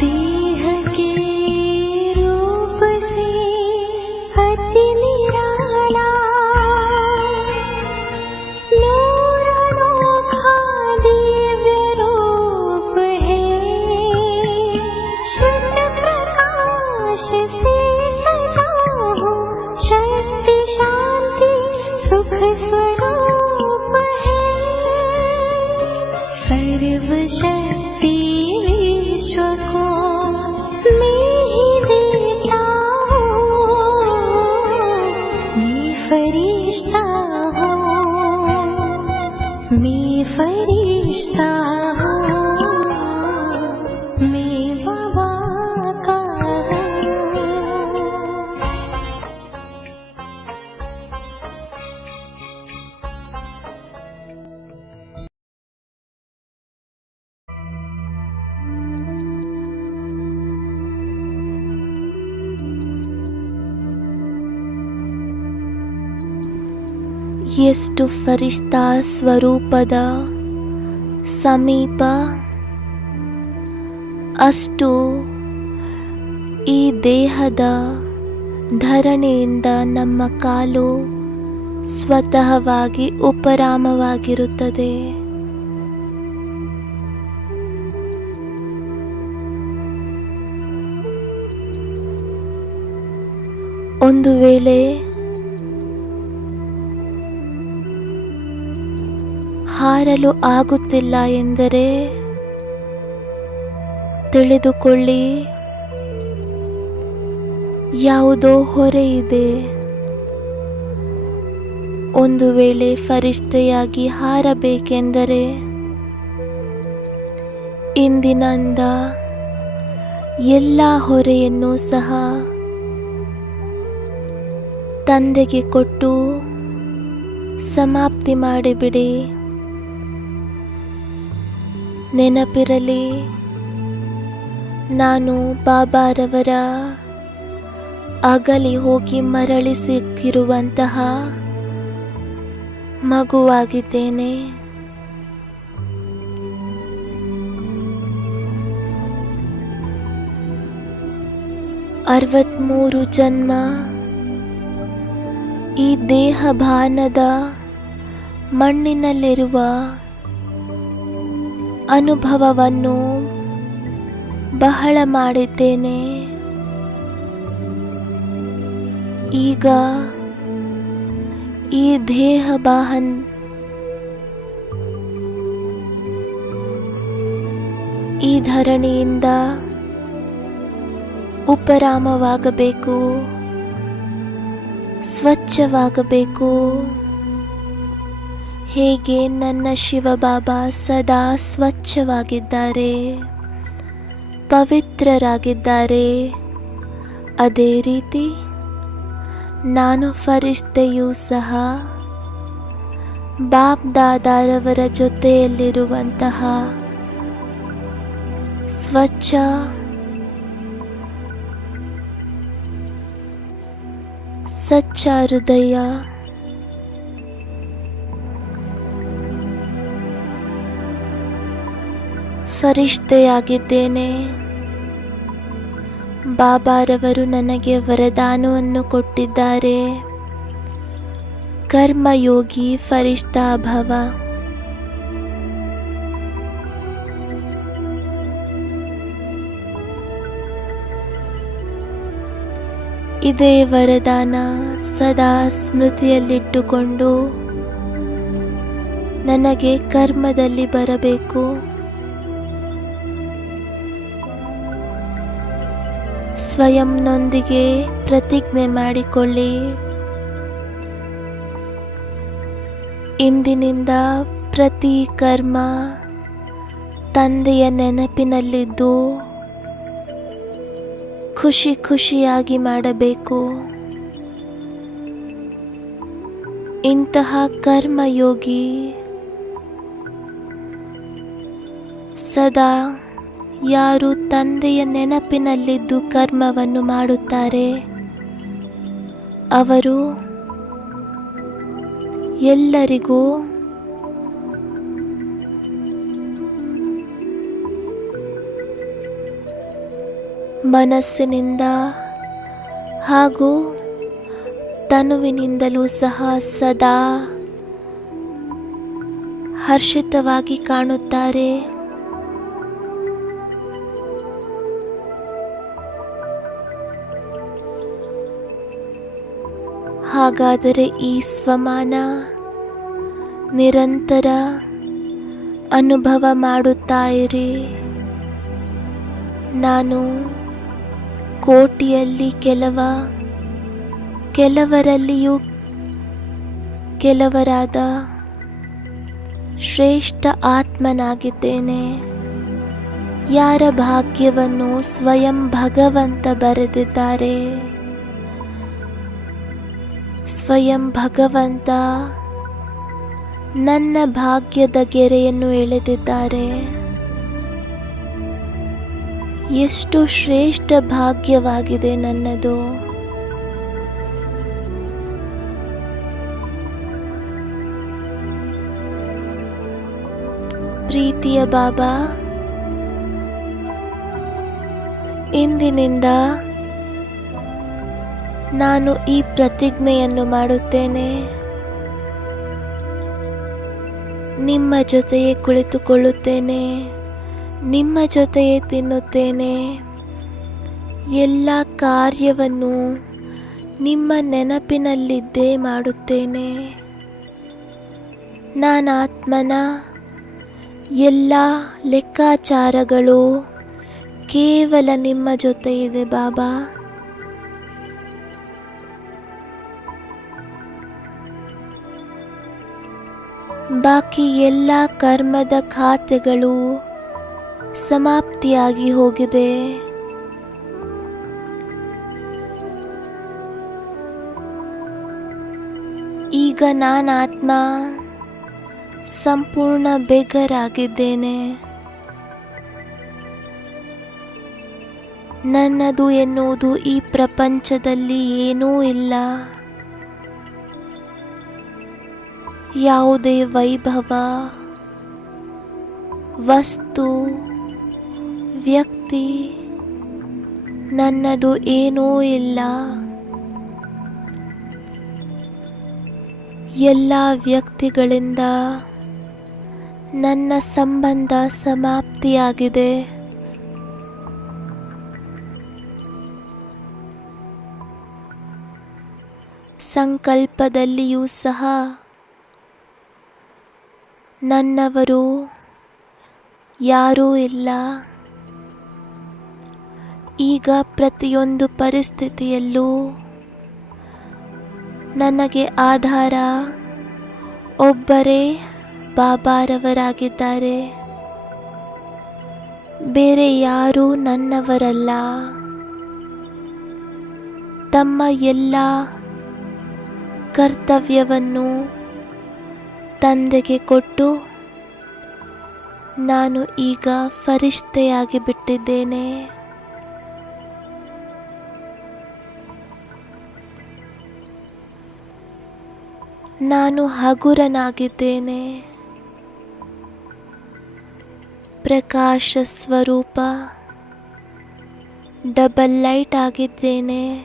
देह के रूप से अति निराला, नूर अनोखा दिव्य रूप है। शुद्ध प्रकाश से सदा हूँ, शक्ति शांति सुख स्वरूप है। सर्व शक्ति विश्व को मैं ही देता हूँ, मैं फरिश्ता हूँ, मैं फरिश्ता हूँ, मैं बाबा का हूँ। ಎಷ್ಟು ಫರಿಷ್ತಾ ಸ್ವರೂಪದ ಸಮೀಪ, ಅಷ್ಟು ಈ ದೇಹದ ಧರಣಿಯಿಂದ ನಮ್ಮ ಕಾಲು ಸ್ವತಃವಾಗಿ ಉಪರಾಮವಾಗಿರುತ್ತದೆ. ಒಂದು ವೇಳೆ ಹಾರಲು ಆಗುತ್ತಿಲ್ಲ ಎಂದರೆ ತಿಳಿದುಕೊಳ್ಳಿ, ಯಾವುದೋ ಹೊರೆ ಇದೆ. ಒಂದು ವೇಳೆ ಫರಿಷ್ಠೆಯಾಗಿ ಹಾರಬೇಕೆಂದರೆ ಇಂದಿನಿಂದ ಎಲ್ಲ ಹೊರೆಯನ್ನು ಸಹ ತಂದೆಗೆ ಕೊಟ್ಟು ಸಮಾಪ್ತಿ ಮಾಡಿಬಿಡಿ. ನೆನಪಿರಲಿ, ನಾನು ಬಾಬಾರವರ ಅಗಲಿ ಹೋಗಿ ಮರಳಿ ಸಿಕ್ಕಿರುವಂತಹ ಮಗುವಾಗಿದ್ದೇನೆ. ಅರವತ್ಮೂರು ಜನ್ಮ ಈ ದೇಹ ಭಾನದ ಮಣ್ಣಿನಲ್ಲಿರುವ ಅನುಭವವನ್ನು ಬಹಳ ಮಾಡಿದ್ದೇನೆ. ಈಗ ಈ ದೇಹ ಈ ಧರಣಿಯಿಂದ ಉಪರಾಮವಾಗಬೇಕು, ಸ್ವಚ್ಛವಾಗಬೇಕು. ಹೇಗೆ ನನ್ನ ಶಿವಬಾಬಾ ಸದಾ ಸ್ವಚ್ಛವಾಗಿದ್ದಾರೆ, ಪವಿತ್ರರಾಗಿದ್ದಾರೆ, ಅದೇ ರೀತಿ ನಾನು ಫರಿಷ್ಠೆಯೂ ಸಹ ಬಾಪ್ ದಾದಾರವರ ಜೊತೆಯಲ್ಲಿರುವಂತಹ ಸ್ವಚ್ಛ ಸಚ್ಚ ಹೃದಯ, ಫರಿಷ್ಠೆಯಾಗಿದ್ದೇನೆ. ಬಾಬಾರವರು ನನಗೆ ವರದಾನವನ್ನು ಕೊಟ್ಟಿದ್ದಾರೆ. ಕರ್ಮಯೋಗಿ ಫರಿಷ್ಠಾ ಭವ. ಇದೇ ವರದಾನ ಸದಾ ಸ್ಮೃತಿಯಲ್ಲಿಟ್ಟುಕೊಂಡು ನನಗೆ ಕರ್ಮದಲ್ಲಿ ಬರಬೇಕು. ಸ್ವಯಂನೊಂದಿಗೆ ಪ್ರತಿಜ್ಞೆ ಮಾಡಿಕೊಳ್ಳಿ. ಇಂದಿನಿಂದ ಪ್ರತಿ ಕರ್ಮ ತಂದೆಯ ನೆನಪಿನಲ್ಲಿದ್ದು ಖುಷಿ ಖುಷಿಯಾಗಿ ಮಾಡಬೇಕು. ಇಂತಹ ಕರ್ಮಯೋಗಿ ಸದಾ ಯಾರು ತಂದೆಯ ನೆನಪಿನಲ್ಲಿದ್ದು ಕರ್ಮವನ್ನು ಮಾಡುತ್ತಾರೆ ಅವರು ಎಲ್ಲರಿಗೂ ಮನಸ್ಸಿನಿಂದ ಹಾಗೂ ತನುವಿನಿಂದಲೂ ಸಹ ಸದಾ ಹರ್ಷಿತವಾಗಿ ಕಾಣುತ್ತಾರೆ. ಹಾಗಾದರೆ ಈ ಸ್ವಮಾನ ನಿರಂತರ ಅನುಭವ ಮಾಡುತ್ತಾ ಇರಿ. ನಾನು ಕೋಟಿಯಲ್ಲಿ ಕೆಲವರಲ್ಲಿಯೂ ಕೆಲವರಾದ ಶ್ರೇಷ್ಠ ಆತ್ಮನಾಗಿದ್ದೇನೆ. ಯಾರ ಭಾಗ್ಯವನ್ನು ಸ್ವಯಂ ಭಗವಂತ ಬರೆದಿದ್ದಾರೆ. ಸ್ವಯಂ ಭಗವಂತ ನನ್ನ ಭಾಗ್ಯದ ಗೆರೆಯನ್ನು ಎಳೆದಿದ್ದಾರೆ. ಎಷ್ಟು ಶ್ರೇಷ್ಠ ಭಾಗ್ಯವಾಗಿದೆ ನನ್ನದು. ಪ್ರೀತಿಯ ಬಾಬಾ, ಇಂದಿನಿಂದ ನಾನು ಈ ಪ್ರತಿಜ್ಞೆಯನ್ನು ಮಾಡುತ್ತೇನೆ. ನಿಮ್ಮ ಜೊತೆಯೇ ಕುಳಿತುಕೊಳ್ಳುತ್ತೇನೆ, ನಿಮ್ಮ ಜೊತೆಯೇ ತಿನ್ನುತ್ತೇನೆ. ಎಲ್ಲ ಕಾರ್ಯವನ್ನು ನಿಮ್ಮ ನೆನಪಿನಲ್ಲಿದ್ದೇ ಮಾಡುತ್ತೇನೆ. ನಾನಾತ್ಮನ ಎಲ್ಲ ಲೆಕ್ಕಾಚಾರಗಳು ಕೇವಲ ನಿಮ್ಮ ಜೊತೆ ಇದೆ ಬಾಬಾ. ಬಾಕಿ ಎಲ್ಲ ಕರ್ಮದ ಖಾತೆಗಳು ಸಮಾಪ್ತಿಯಾಗಿ ಹೋಗಿದೆ. ಈಗ ನಾನಾತ್ಮ ಸಂಪೂರ್ಣ ಬೇಗರಾಗಿದ್ದೇನೆ. ನನ್ನದು ಎನ್ನುವುದು ಈ ಪ್ರಪಂಚದಲ್ಲಿ ಏನೂ ಇಲ್ಲ. ಯಾವುದೇ ವೈಭವ, ವಸ್ತು, ವ್ಯಕ್ತಿ ನನ್ನದು ಏನೂ ಇಲ್ಲ. ಎಲ್ಲ ವ್ಯಕ್ತಿಗಳಿಂದ ನನ್ನ ಸಂಬಂಧ ಸಮಾಪ್ತಿಯಾಗಿದೆ. ಸಂಕಲ್ಪದಲ್ಲಿಯೂ ಸಹ ನನ್ನವರು ಯಾರೂ ಇಲ್ಲ. ಈಗ ಪ್ರತಿಯೊಂದು ಪರಿಸ್ಥಿತಿಯಲ್ಲೂ ನನಗೆ ಆಧಾರ ಒಬ್ಬರೇ ಬಾಬಾರವರಾಗಿದ್ದಾರೆ. ಬೇರೆ ಯಾರೂ ನನ್ನವರಲ್ಲ. ತಮ್ಮ ಎಲ್ಲ ಕರ್ತವ್ಯವನ್ನು ತಂದೆಗೆ ಕೊಟ್ಟು ನಾನು ಈಗ ಫರಿಷ್ಠೆಯಾಗಿ ಬಿಟ್ಟಿದ್ದೇನೆ. ನಾನು ಹಗುರನಾಗಿದ್ದೇನೆ. ಪ್ರಕಾಶ ಸ್ವರೂಪ ಡಬಲ್ ಲೈಟ್ ಆಗಿದ್ದೇನೆ.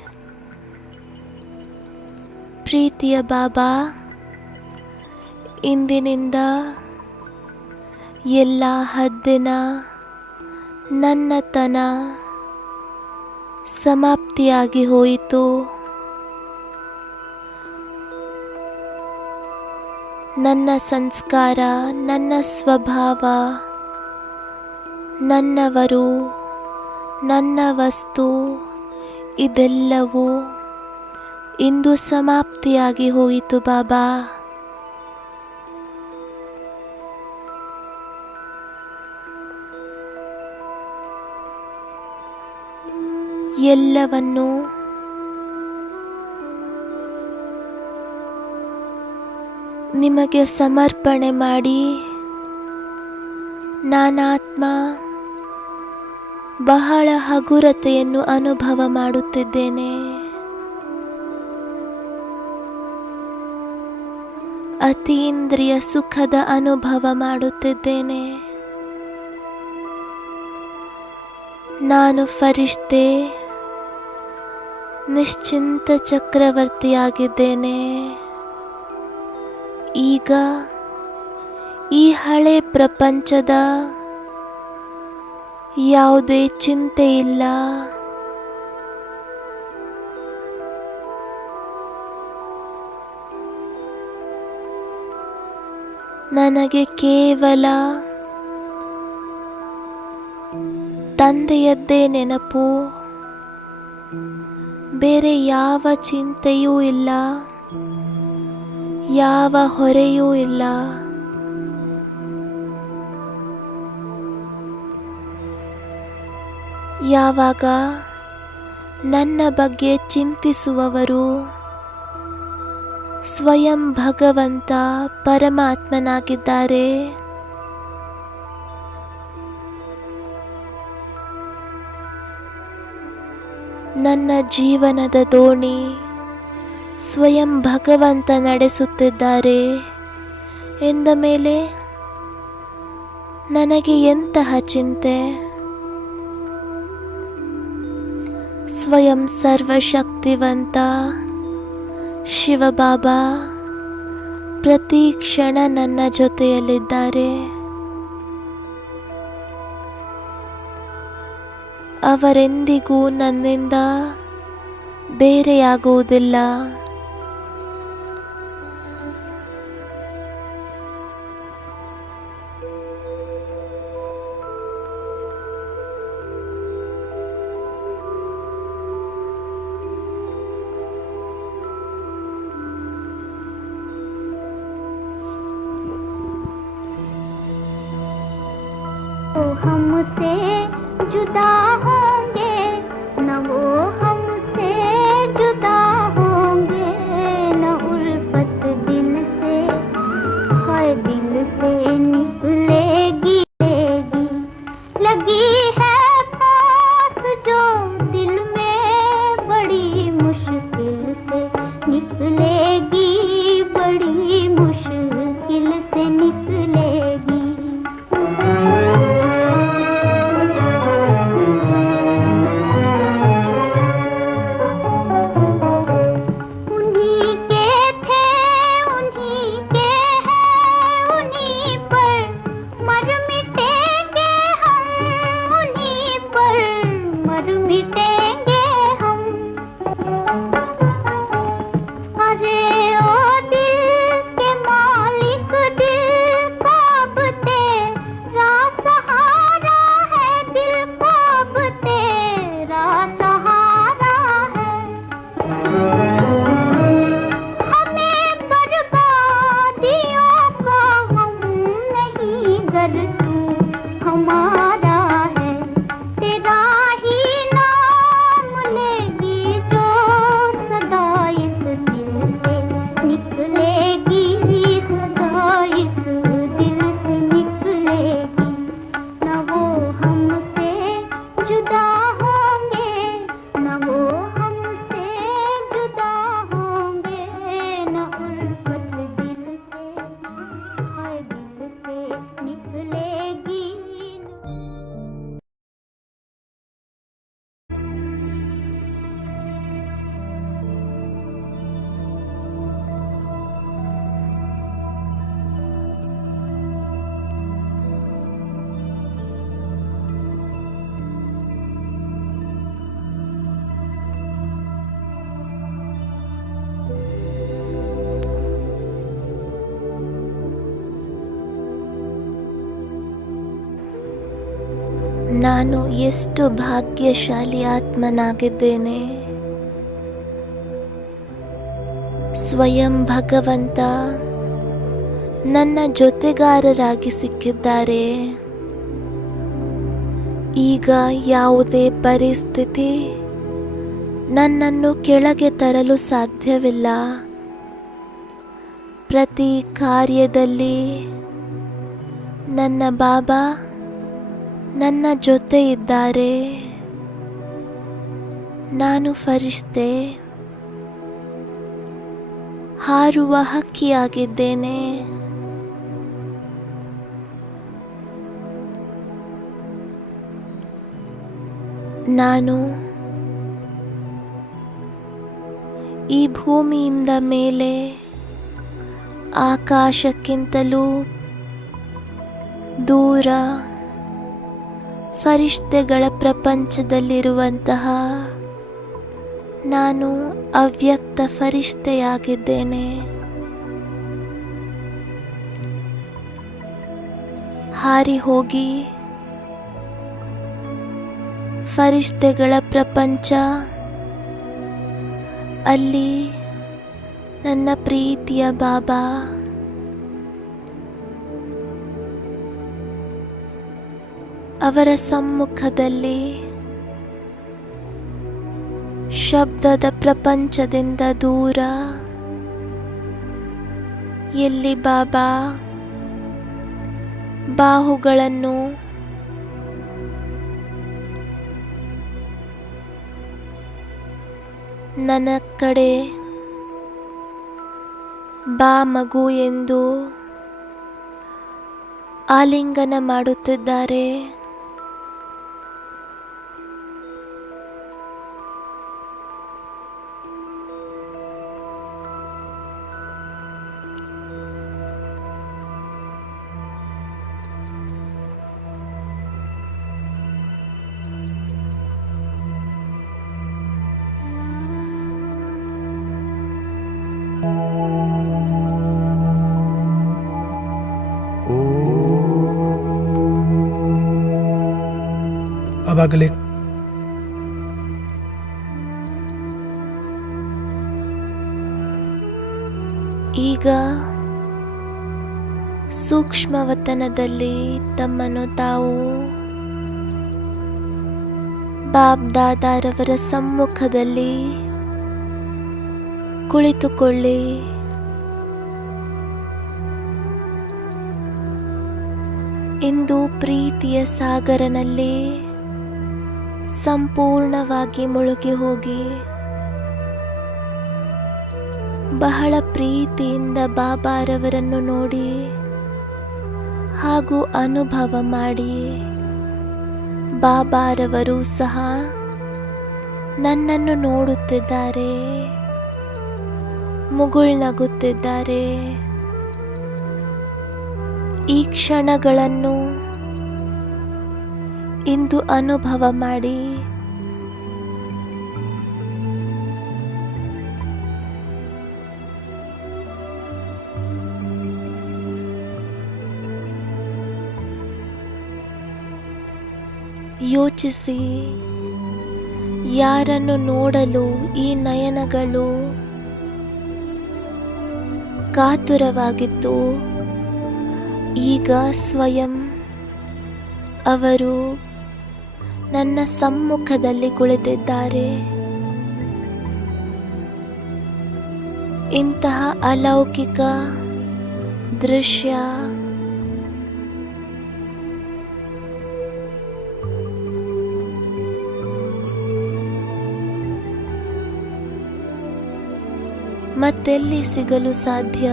ಪ್ರೀತಿಯ ಬಾಬಾ, ಇಂದಿನಿಂದ ಎಲ್ಲ ಹದ್ದಿನ ನನ್ನತನ ಸಮಾಪ್ತಿಯಾಗಿ ಹೋಯಿತು. ನನ್ನ ಸಂಸ್ಕಾರ, ನನ್ನ ಸ್ವಭಾವ, ನನ್ನವರು, ನನ್ನ ವಸ್ತು ಇದೆಲ್ಲವೂ ಇಂದು ಸಮಾಪ್ತಿಯಾಗಿ ಹೋಯಿತು ಬಾಬಾ. ಎಲ್ಲವನ್ನು ನಿಮಗೆ ಸಮರ್ಪಣೆ ಮಾಡಿ ನಾನಾತ್ಮ ಬಹಳ ಹಗುರತೆಯನ್ನು ಅನುಭವ ಮಾಡುತ್ತಿದ್ದೇನೆ. ಅತೀಂದ್ರಿಯ ಸುಖದ ಅನುಭವ ಮಾಡುತ್ತಿದ್ದೇನೆ. ನಾನು ಫರಿಷ್ತೆ, ನಿಶ್ಚಿಂತ ಚಕ್ರವರ್ತಿಯಾಗಿದ್ದೇನೆ. ಈಗ ಈ ಹಳೆ ಪ್ರಪಂಚದ ಯಾವುದೇ ಚಿಂತೆ ಇಲ್ಲ. ನನಗೆ ಕೇವಲ ತಂದೆಯದ್ದೇ ನೆನಪು, ಬೇರೆ ಯಾವ ಚಿಂತೆಯೂ ಇಲ್ಲ, ಯಾವ ಹೊರೆಯೂ ಇಲ್ಲ. ಯಾವಾಗ ನನ್ನ ಬಗ್ಗೆ ಚಿಂತಿಸುವವರು ಸ್ವಯಂ ಭಗವಂತ ಪರಮಾತ್ಮನಾಗಿದ್ದಾರೆ, ನನ್ನ ಜೀವನದ ದೋಣಿ ಸ್ವಯಂ ಭಗವಂತ ನಡೆಸುತ್ತಿದ್ದಾರೆ ಎಂದ ಮೇಲೆ ನನಗೆ ಎಂತಹ ಚಿಂತೆ? ಸ್ವಯಂ ಸರ್ವಶಕ್ತಿವಂತ ಶಿವಬಾಬಾ ಪ್ರತಿ ಕ್ಷಣ ನನ್ನ ಜೊತೆಯಲ್ಲಿದ್ದಾರೆ. ಅವರೆಂದಿಗೂ ನನ್ನಿಂದ ಬೇರೆಯಾಗುವುದಿಲ್ಲ. हमसे जुदा होंगे, न वो हमसे जुदा होंगे। ನಾನು ಎಷ್ಟು ಭಾಗ್ಯಶಾಲಿ ಆತ್ಮನಾಗಿದ್ದೇನೆ. ಸ್ವಯಂ ಭಗವಂತ ನನ್ನ ಜೊತೆಗಾರರಾಗಿ ಸಿಕ್ಕಿದ್ದಾರೆ. ಈಗ ಯಾವುದೇ ಪರಿಸ್ಥಿತಿ ನನ್ನನ್ನು ಕೆಳಗೆ ತರಲು ಸಾಧ್ಯವಿಲ್ಲ. ಪ್ರತಿ ಕಾರ್ಯದಲ್ಲಿ ನನ್ನ ಬಾಬಾ ನನ್ನ ಜೊತೆ ಇದ್ದಾರೆ. ನಾನು ಫರಿಷ್ತೆ, ಹಾರುವ ಹಕ್ಕಿಯಾಗಿದ್ದೇನೆ. ನಾನು ಈ ಭೂಮಿಯಿಂದ ಮೇಲೆ ಆಕಾಶಕ್ಕಿಂತಲೂ ದೂರ ಫರಿಷ್ತೆಗಳ ಪ್ರಪಂಚದಲ್ಲಿರುವಂತಹ ನಾನು ಅವ್ಯಕ್ತ ಫರಿಷ್ತೆಯಾಗಿದ್ದೇನೆ. ಹಾರಿ ಹೋಗಿ ಫರಿಷ್ತೆಗಳ ಪ್ರಪಂಚ, ಅಲ್ಲಿ ನನ್ನ ಪ್ರೀತಿಯ ಬಾಬಾ ಅವರ ಸಮ್ಮುಖದಲ್ಲಿ ಶಬ್ದದ ಪ್ರಪಂಚದಿಂದ ದೂರ, ಎಲ್ಲಿ ಬಾಬಾ ಬಾಹುಗಳನ್ನು ನನ್ನ ಕಡೆ ಬಾ ಮಗು ಎಂದು ಆಲಿಂಗನ ಮಾಡುತ್ತಿದ್ದಾರೆ. अब अगले ಈಗ ಸೂಕ್ಷ್ಮವತನದಲ್ಲಿ ತಮ್ಮನ್ನು ತಾವು ಬಾಬ್ ದಾದಾರವರ ಸಮ್ಮುಖದಲ್ಲಿ ಕುಳಿತುಕೊಳ್ಳಿ. ಇಂದು ಪ್ರೀತಿಯ ಸಾಗರನಲ್ಲಿ ಸಂಪೂರ್ಣವಾಗಿ ಮುಳುಗಿ ಹೋಗಿ ಬಹಳ ಪ್ರೀತಿಯಿಂದ ಬಾಬಾರವರನ್ನು ನೋಡಿ ಹಾಗೂ ಅನುಭವ ಮಾಡಿ. ಬಾಬಾರವರು ಸಹ ನನ್ನನ್ನು ನೋಡುತ್ತಿದ್ದಾರೆ, ಮುಗುಳ್ನಗುತ್ತಿದ್ದಾರೆ. ಈ ಕ್ಷಣಗಳನ್ನು ಇಂದು ಅನುಭವ ಮಾಡಿ. ಯೋಚಿಸಿ, ಯಾರನ್ನು ನೋಡಲು ಈ ನಯನಗಳು ಕಾತುರವಾಗಿತ್ತು, ಈಗ ಸ್ವಯಂ ಅವರು ನನ್ನ ಸಮ್ಮುಖದಲ್ಲಿ ಕುಳಿತಿದ್ದಾರೆ. ಇಂತಹ ಅಲೌಕಿಕ ದೃಶ್ಯ ಮತ್ತೆಲ್ಲಿ ಸಿಗಲು ಸಾಧ್ಯ?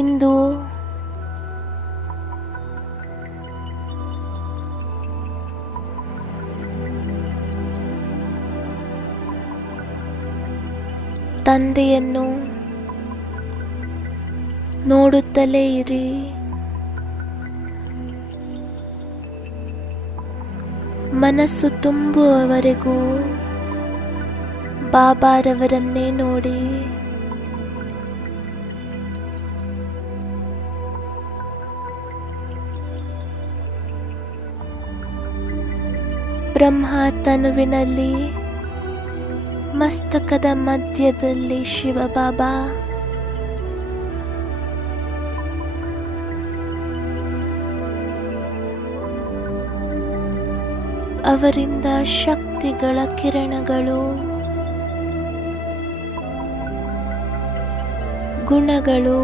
ಇಂದು ತಂದೆಯನ್ನು ನೋಡುತ್ತಲೇ ಇರಿ. ಮನಸ್ಸು ತುಂಬುವವರೆಗೂ ಬಾಬಾರವರನ್ನೇ ನೋಡಿ. ಬ್ರಹ್ಮ ತನುವಿನಲ್ಲಿ ಮಸ್ತಕದ ಮಧ್ಯದಲ್ಲಿ ಶಿವಬಾಬಾ, ಅವರಿಂದ ಶಕ್ತಿಗಳ ಕಿರಣಗಳು, ಗುಣಗಳು,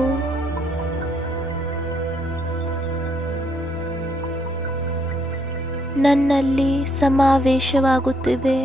ನನ್ನಲ್ಲಿ ಸಮಾವೇಶವಾಗುತ್ತಿದೆ.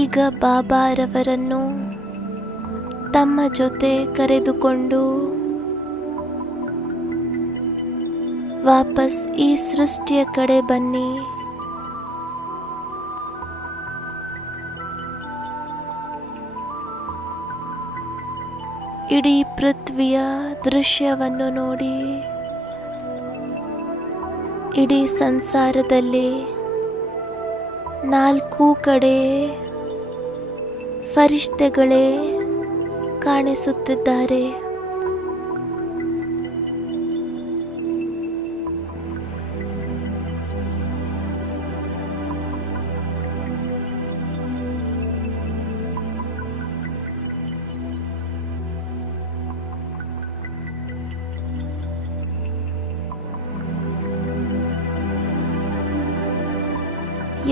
ಈಗ ಬಾಬಾರವರನ್ನು ತಮ್ಮ ಜೊತೆ ಕರೆದುಕೊಂಡು ವಾಪಸ್ ಈ ಸೃಷ್ಟಿಯ ಕಡೆ ಬನ್ನಿ. ಇಡೀ ಪೃಥ್ವಿಯ ದೃಶ್ಯವನ್ನು ನೋಡಿ. ಇಡೀ ಸಂಸಾರದಲ್ಲಿ 4 ಕಡೆ ಫರಿಷ್ತೆಗಳೇ ಕಾಣಿಸುತ್ತಿದ್ದಾರೆ.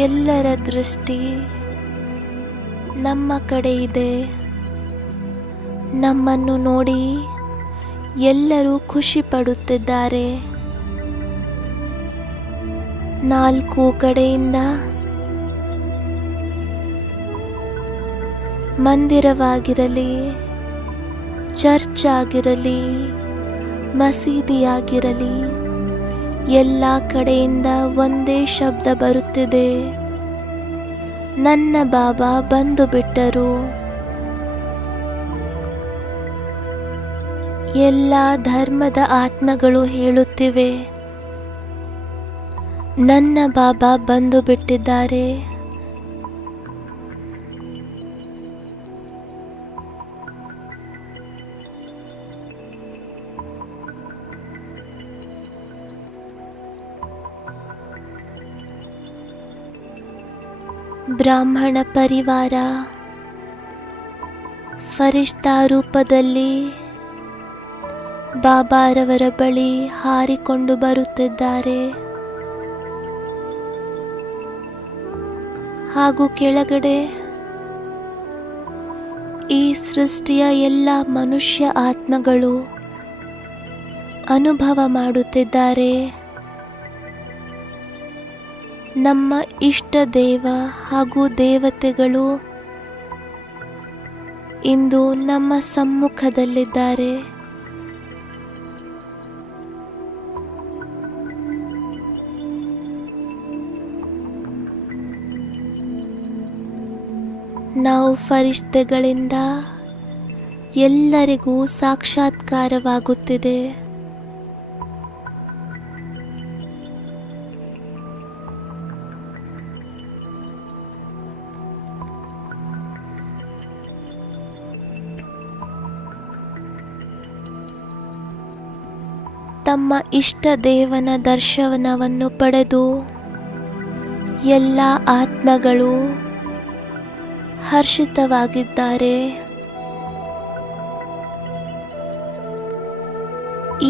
ಎಲ್ಲರ ದೃಷ್ಟಿ ನಮ್ಮ ಕಡೆ ಇದೆ. ನಮ್ಮನ್ನು ನೋಡಿ ಎಲ್ಲರೂ ಖುಷಿ ಪಡುತ್ತಿದ್ದಾರೆ. 4 ಕಡೆಯಿಂದ ಮಂದಿರವಾಗಿರಲಿ, ಚರ್ಚ್ ಆಗಿರಲಿ, ಮಸೀದಿಯಾಗಿರಲಿ, ಎಲ್ಲ ಕಡೆಯಿಂದ ಒಂದೇ ಶಬ್ದ ಬರುತ್ತಿದೆ, ನನ್ನ ಬಾಬಾ ಬಂದು ಬಿಟ್ಟರು. ಎಲ್ಲ ಧರ್ಮದ ಆತ್ಮಗಳು ಹೇಳುತ್ತಿವೆ, ನನ್ನ ಬಾಬಾ ಬಂದು ಬಿಟ್ಟಿದ್ದಾರೆ. ಬ್ರಾಹ್ಮಣ ಪರಿವಾರ ಫರಿಷ್ತಾ ರೂಪದಲ್ಲಿ ಬಾಬಾರವರ ಬಳಿ ಹಾರಿಕೊಂಡು ಬರುತ್ತಿದ್ದಾರೆ. ಹಾಗೂ ಕೆಳಗಡೆ ಈ ಸೃಷ್ಟಿಯ ಎಲ್ಲ ಮನುಷ್ಯ ಆತ್ಮಗಳು ಅನುಭವ ಮಾಡುತ್ತಿದ್ದಾರೆ. ನಮ್ಮ ಇಷ್ಟ ದೇವ ಹಾಗೂ ದೇವತೆಗಳು ಇಂದು ನಮ್ಮ ಸಮ್ಮುಖದಲ್ಲಿದ್ದಾರೆ. ನಾವು ಫರಿಷ್ತೆಗಳಿಂದ ಎಲ್ಲರಿಗೂ ಸಾಕ್ಷಾತ್ಕಾರವಾಗುತ್ತಿದೆ. ತಮ್ಮ ಇಷ್ಟ ದೇವನ ದರ್ಶನವನ್ನು ಪಡೆದು ಎಲ್ಲ ಆತ್ಮಗಳು ಹರ್ಷಿತವಾಗಿದ್ದಾರೆ.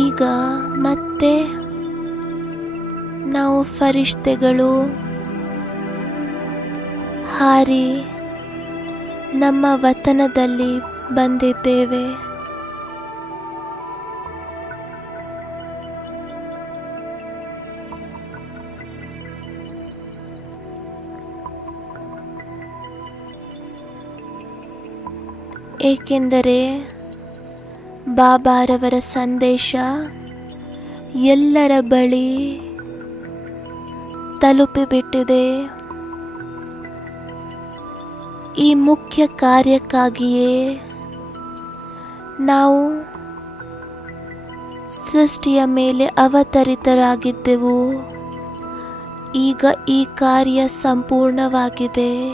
ಈಗ ಮತ್ತೆ ನಾವು ಫರಿಷ್ತೆಗಳು ಹಾರಿ ನಮ್ಮ ವತನದಲ್ಲಿ ಬಂದಿದ್ದೇವೆ. ಏಕೆಂದರೆ ಬಾಬಾರವರ ಸಂದೇಶ ಎಲ್ಲರ ಬಳಿ ತಲುಪಿಬಿಟ್ಟಿದೆ. ಈ ಮುಖ್ಯ ಕಾರ್ಯಕ್ಕಾಗಿಯೇ ನಾವು ಸೃಷ್ಟಿಯ ಮೇಲೆ ಅವತರಿತರಾಗಿದ್ದೆವು. ಈಗ ಈ ಕಾರ್ಯ ಸಂಪೂರ್ಣವಾಗಿದೆ.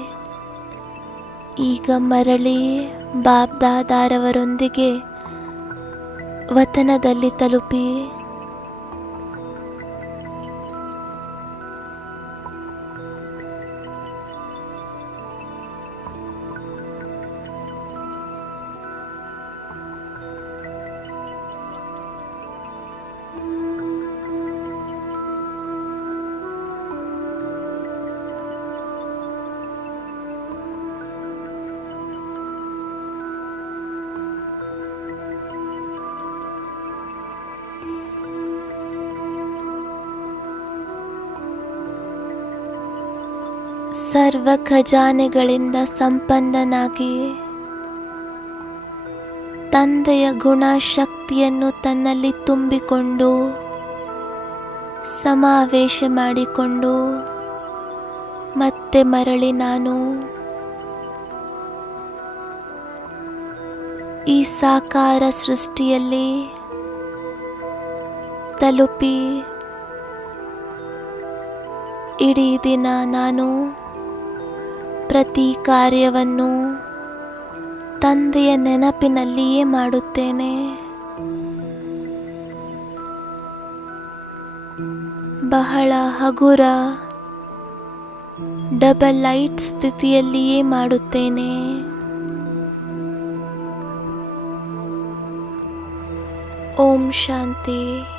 ಈಗ ಮರಳಿ ಬಾಬ್ದಾದಾರವರೊಂದಿಗೆ ವತನದಲ್ಲಿ ತಲುಪಿ ಸರ್ವ ಖಜಾನೆಗಳಿಂದ ಸಂಪನ್ನನಾಗಿ ತಂದೆಯ ಗುಣಶಕ್ತಿಯನ್ನು ತನ್ನಲ್ಲಿ ತುಂಬಿಕೊಂಡು ಸಮಾವೇಶ ಮಾಡಿಕೊಂಡು ಮತ್ತೆ ಮರಳಿ ನಾನು ಈ ಸಾಕಾರ ಸೃಷ್ಟಿಯಲ್ಲಿ ತಲುಪಿ ಇಡೀ ದಿನ ನಾನು ಪ್ರತಿ ಕಾರ್ಯವನ್ನು ತಂದೆಯ ನೆನಪಿನಲ್ಲಿಯೇ ಮಾಡುತ್ತೇನೆ. ಬಹಳ ಹಗುರ ಡಬಲ್ ಲೈಟ್ ಸ್ಥಿತಿಯಲ್ಲಿಯೇ ಮಾಡುತ್ತೇನೆ. ಓಂ ಶಾಂತಿ.